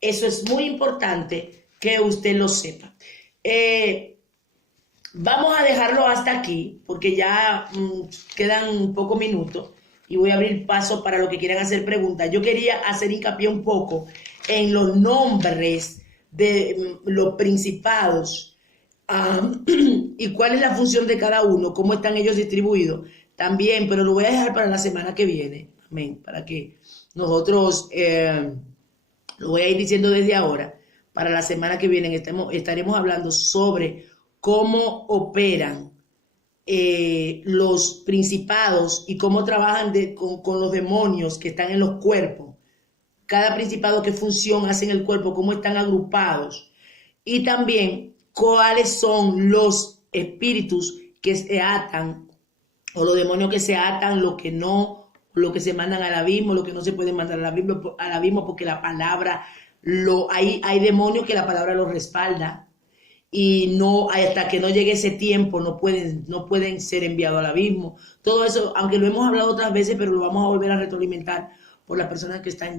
eso es muy importante que usted lo sepa. Vamos a dejarlo hasta aquí, porque ya quedan pocos minutos y voy a abrir paso para los que quieran hacer preguntas. Yo quería hacer hincapié un poco en los nombres de los principados y cuál es la función de cada uno, cómo están ellos distribuidos también, pero lo voy a dejar para la semana que viene. Amén. Para que nosotros, lo voy a ir diciendo desde ahora, para la semana que viene estaremos hablando sobre cómo operan los principados y cómo trabajan con los demonios que están en los cuerpos. Cada principado, qué función hace en el cuerpo, cómo están agrupados. Y también cuáles son los espíritus que se atan, o los demonios que se atan, lo que no, lo que se mandan al abismo, lo que no se puede mandar al abismo porque la palabra... Hay demonios que la palabra los respalda, y no, hasta que no llegue ese tiempo no pueden ser enviados al abismo. Todo eso, aunque lo hemos hablado otras veces, pero lo vamos a volver a retroalimentar por las personas que están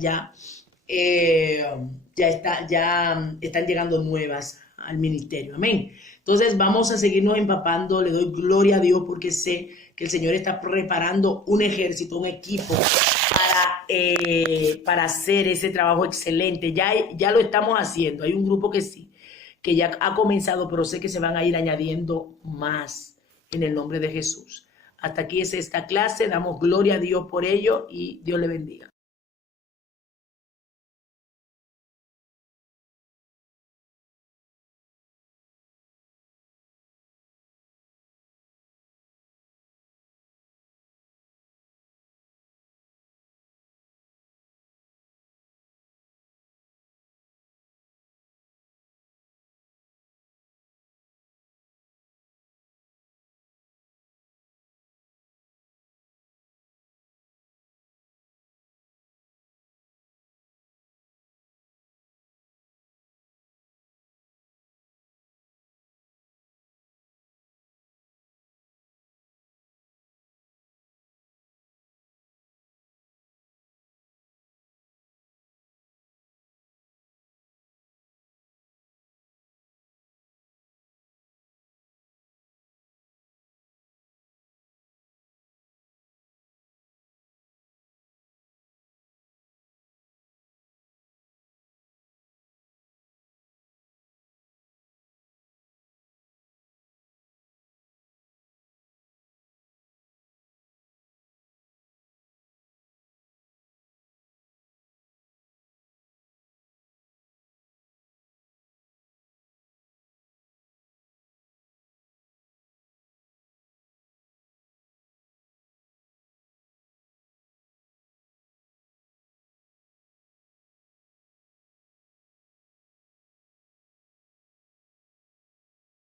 están llegando nuevas al ministerio. Amén. Entonces vamos a seguirnos empapando. Le doy gloria a Dios porque sé que el Señor está preparando un ejército, un equipo para hacer ese trabajo excelente. Ya lo estamos haciendo. Hay un grupo que ya ha comenzado, pero sé que se van a ir añadiendo más en el nombre de Jesús. Hasta aquí es esta clase. Damos gloria a Dios por ello y Dios le bendiga.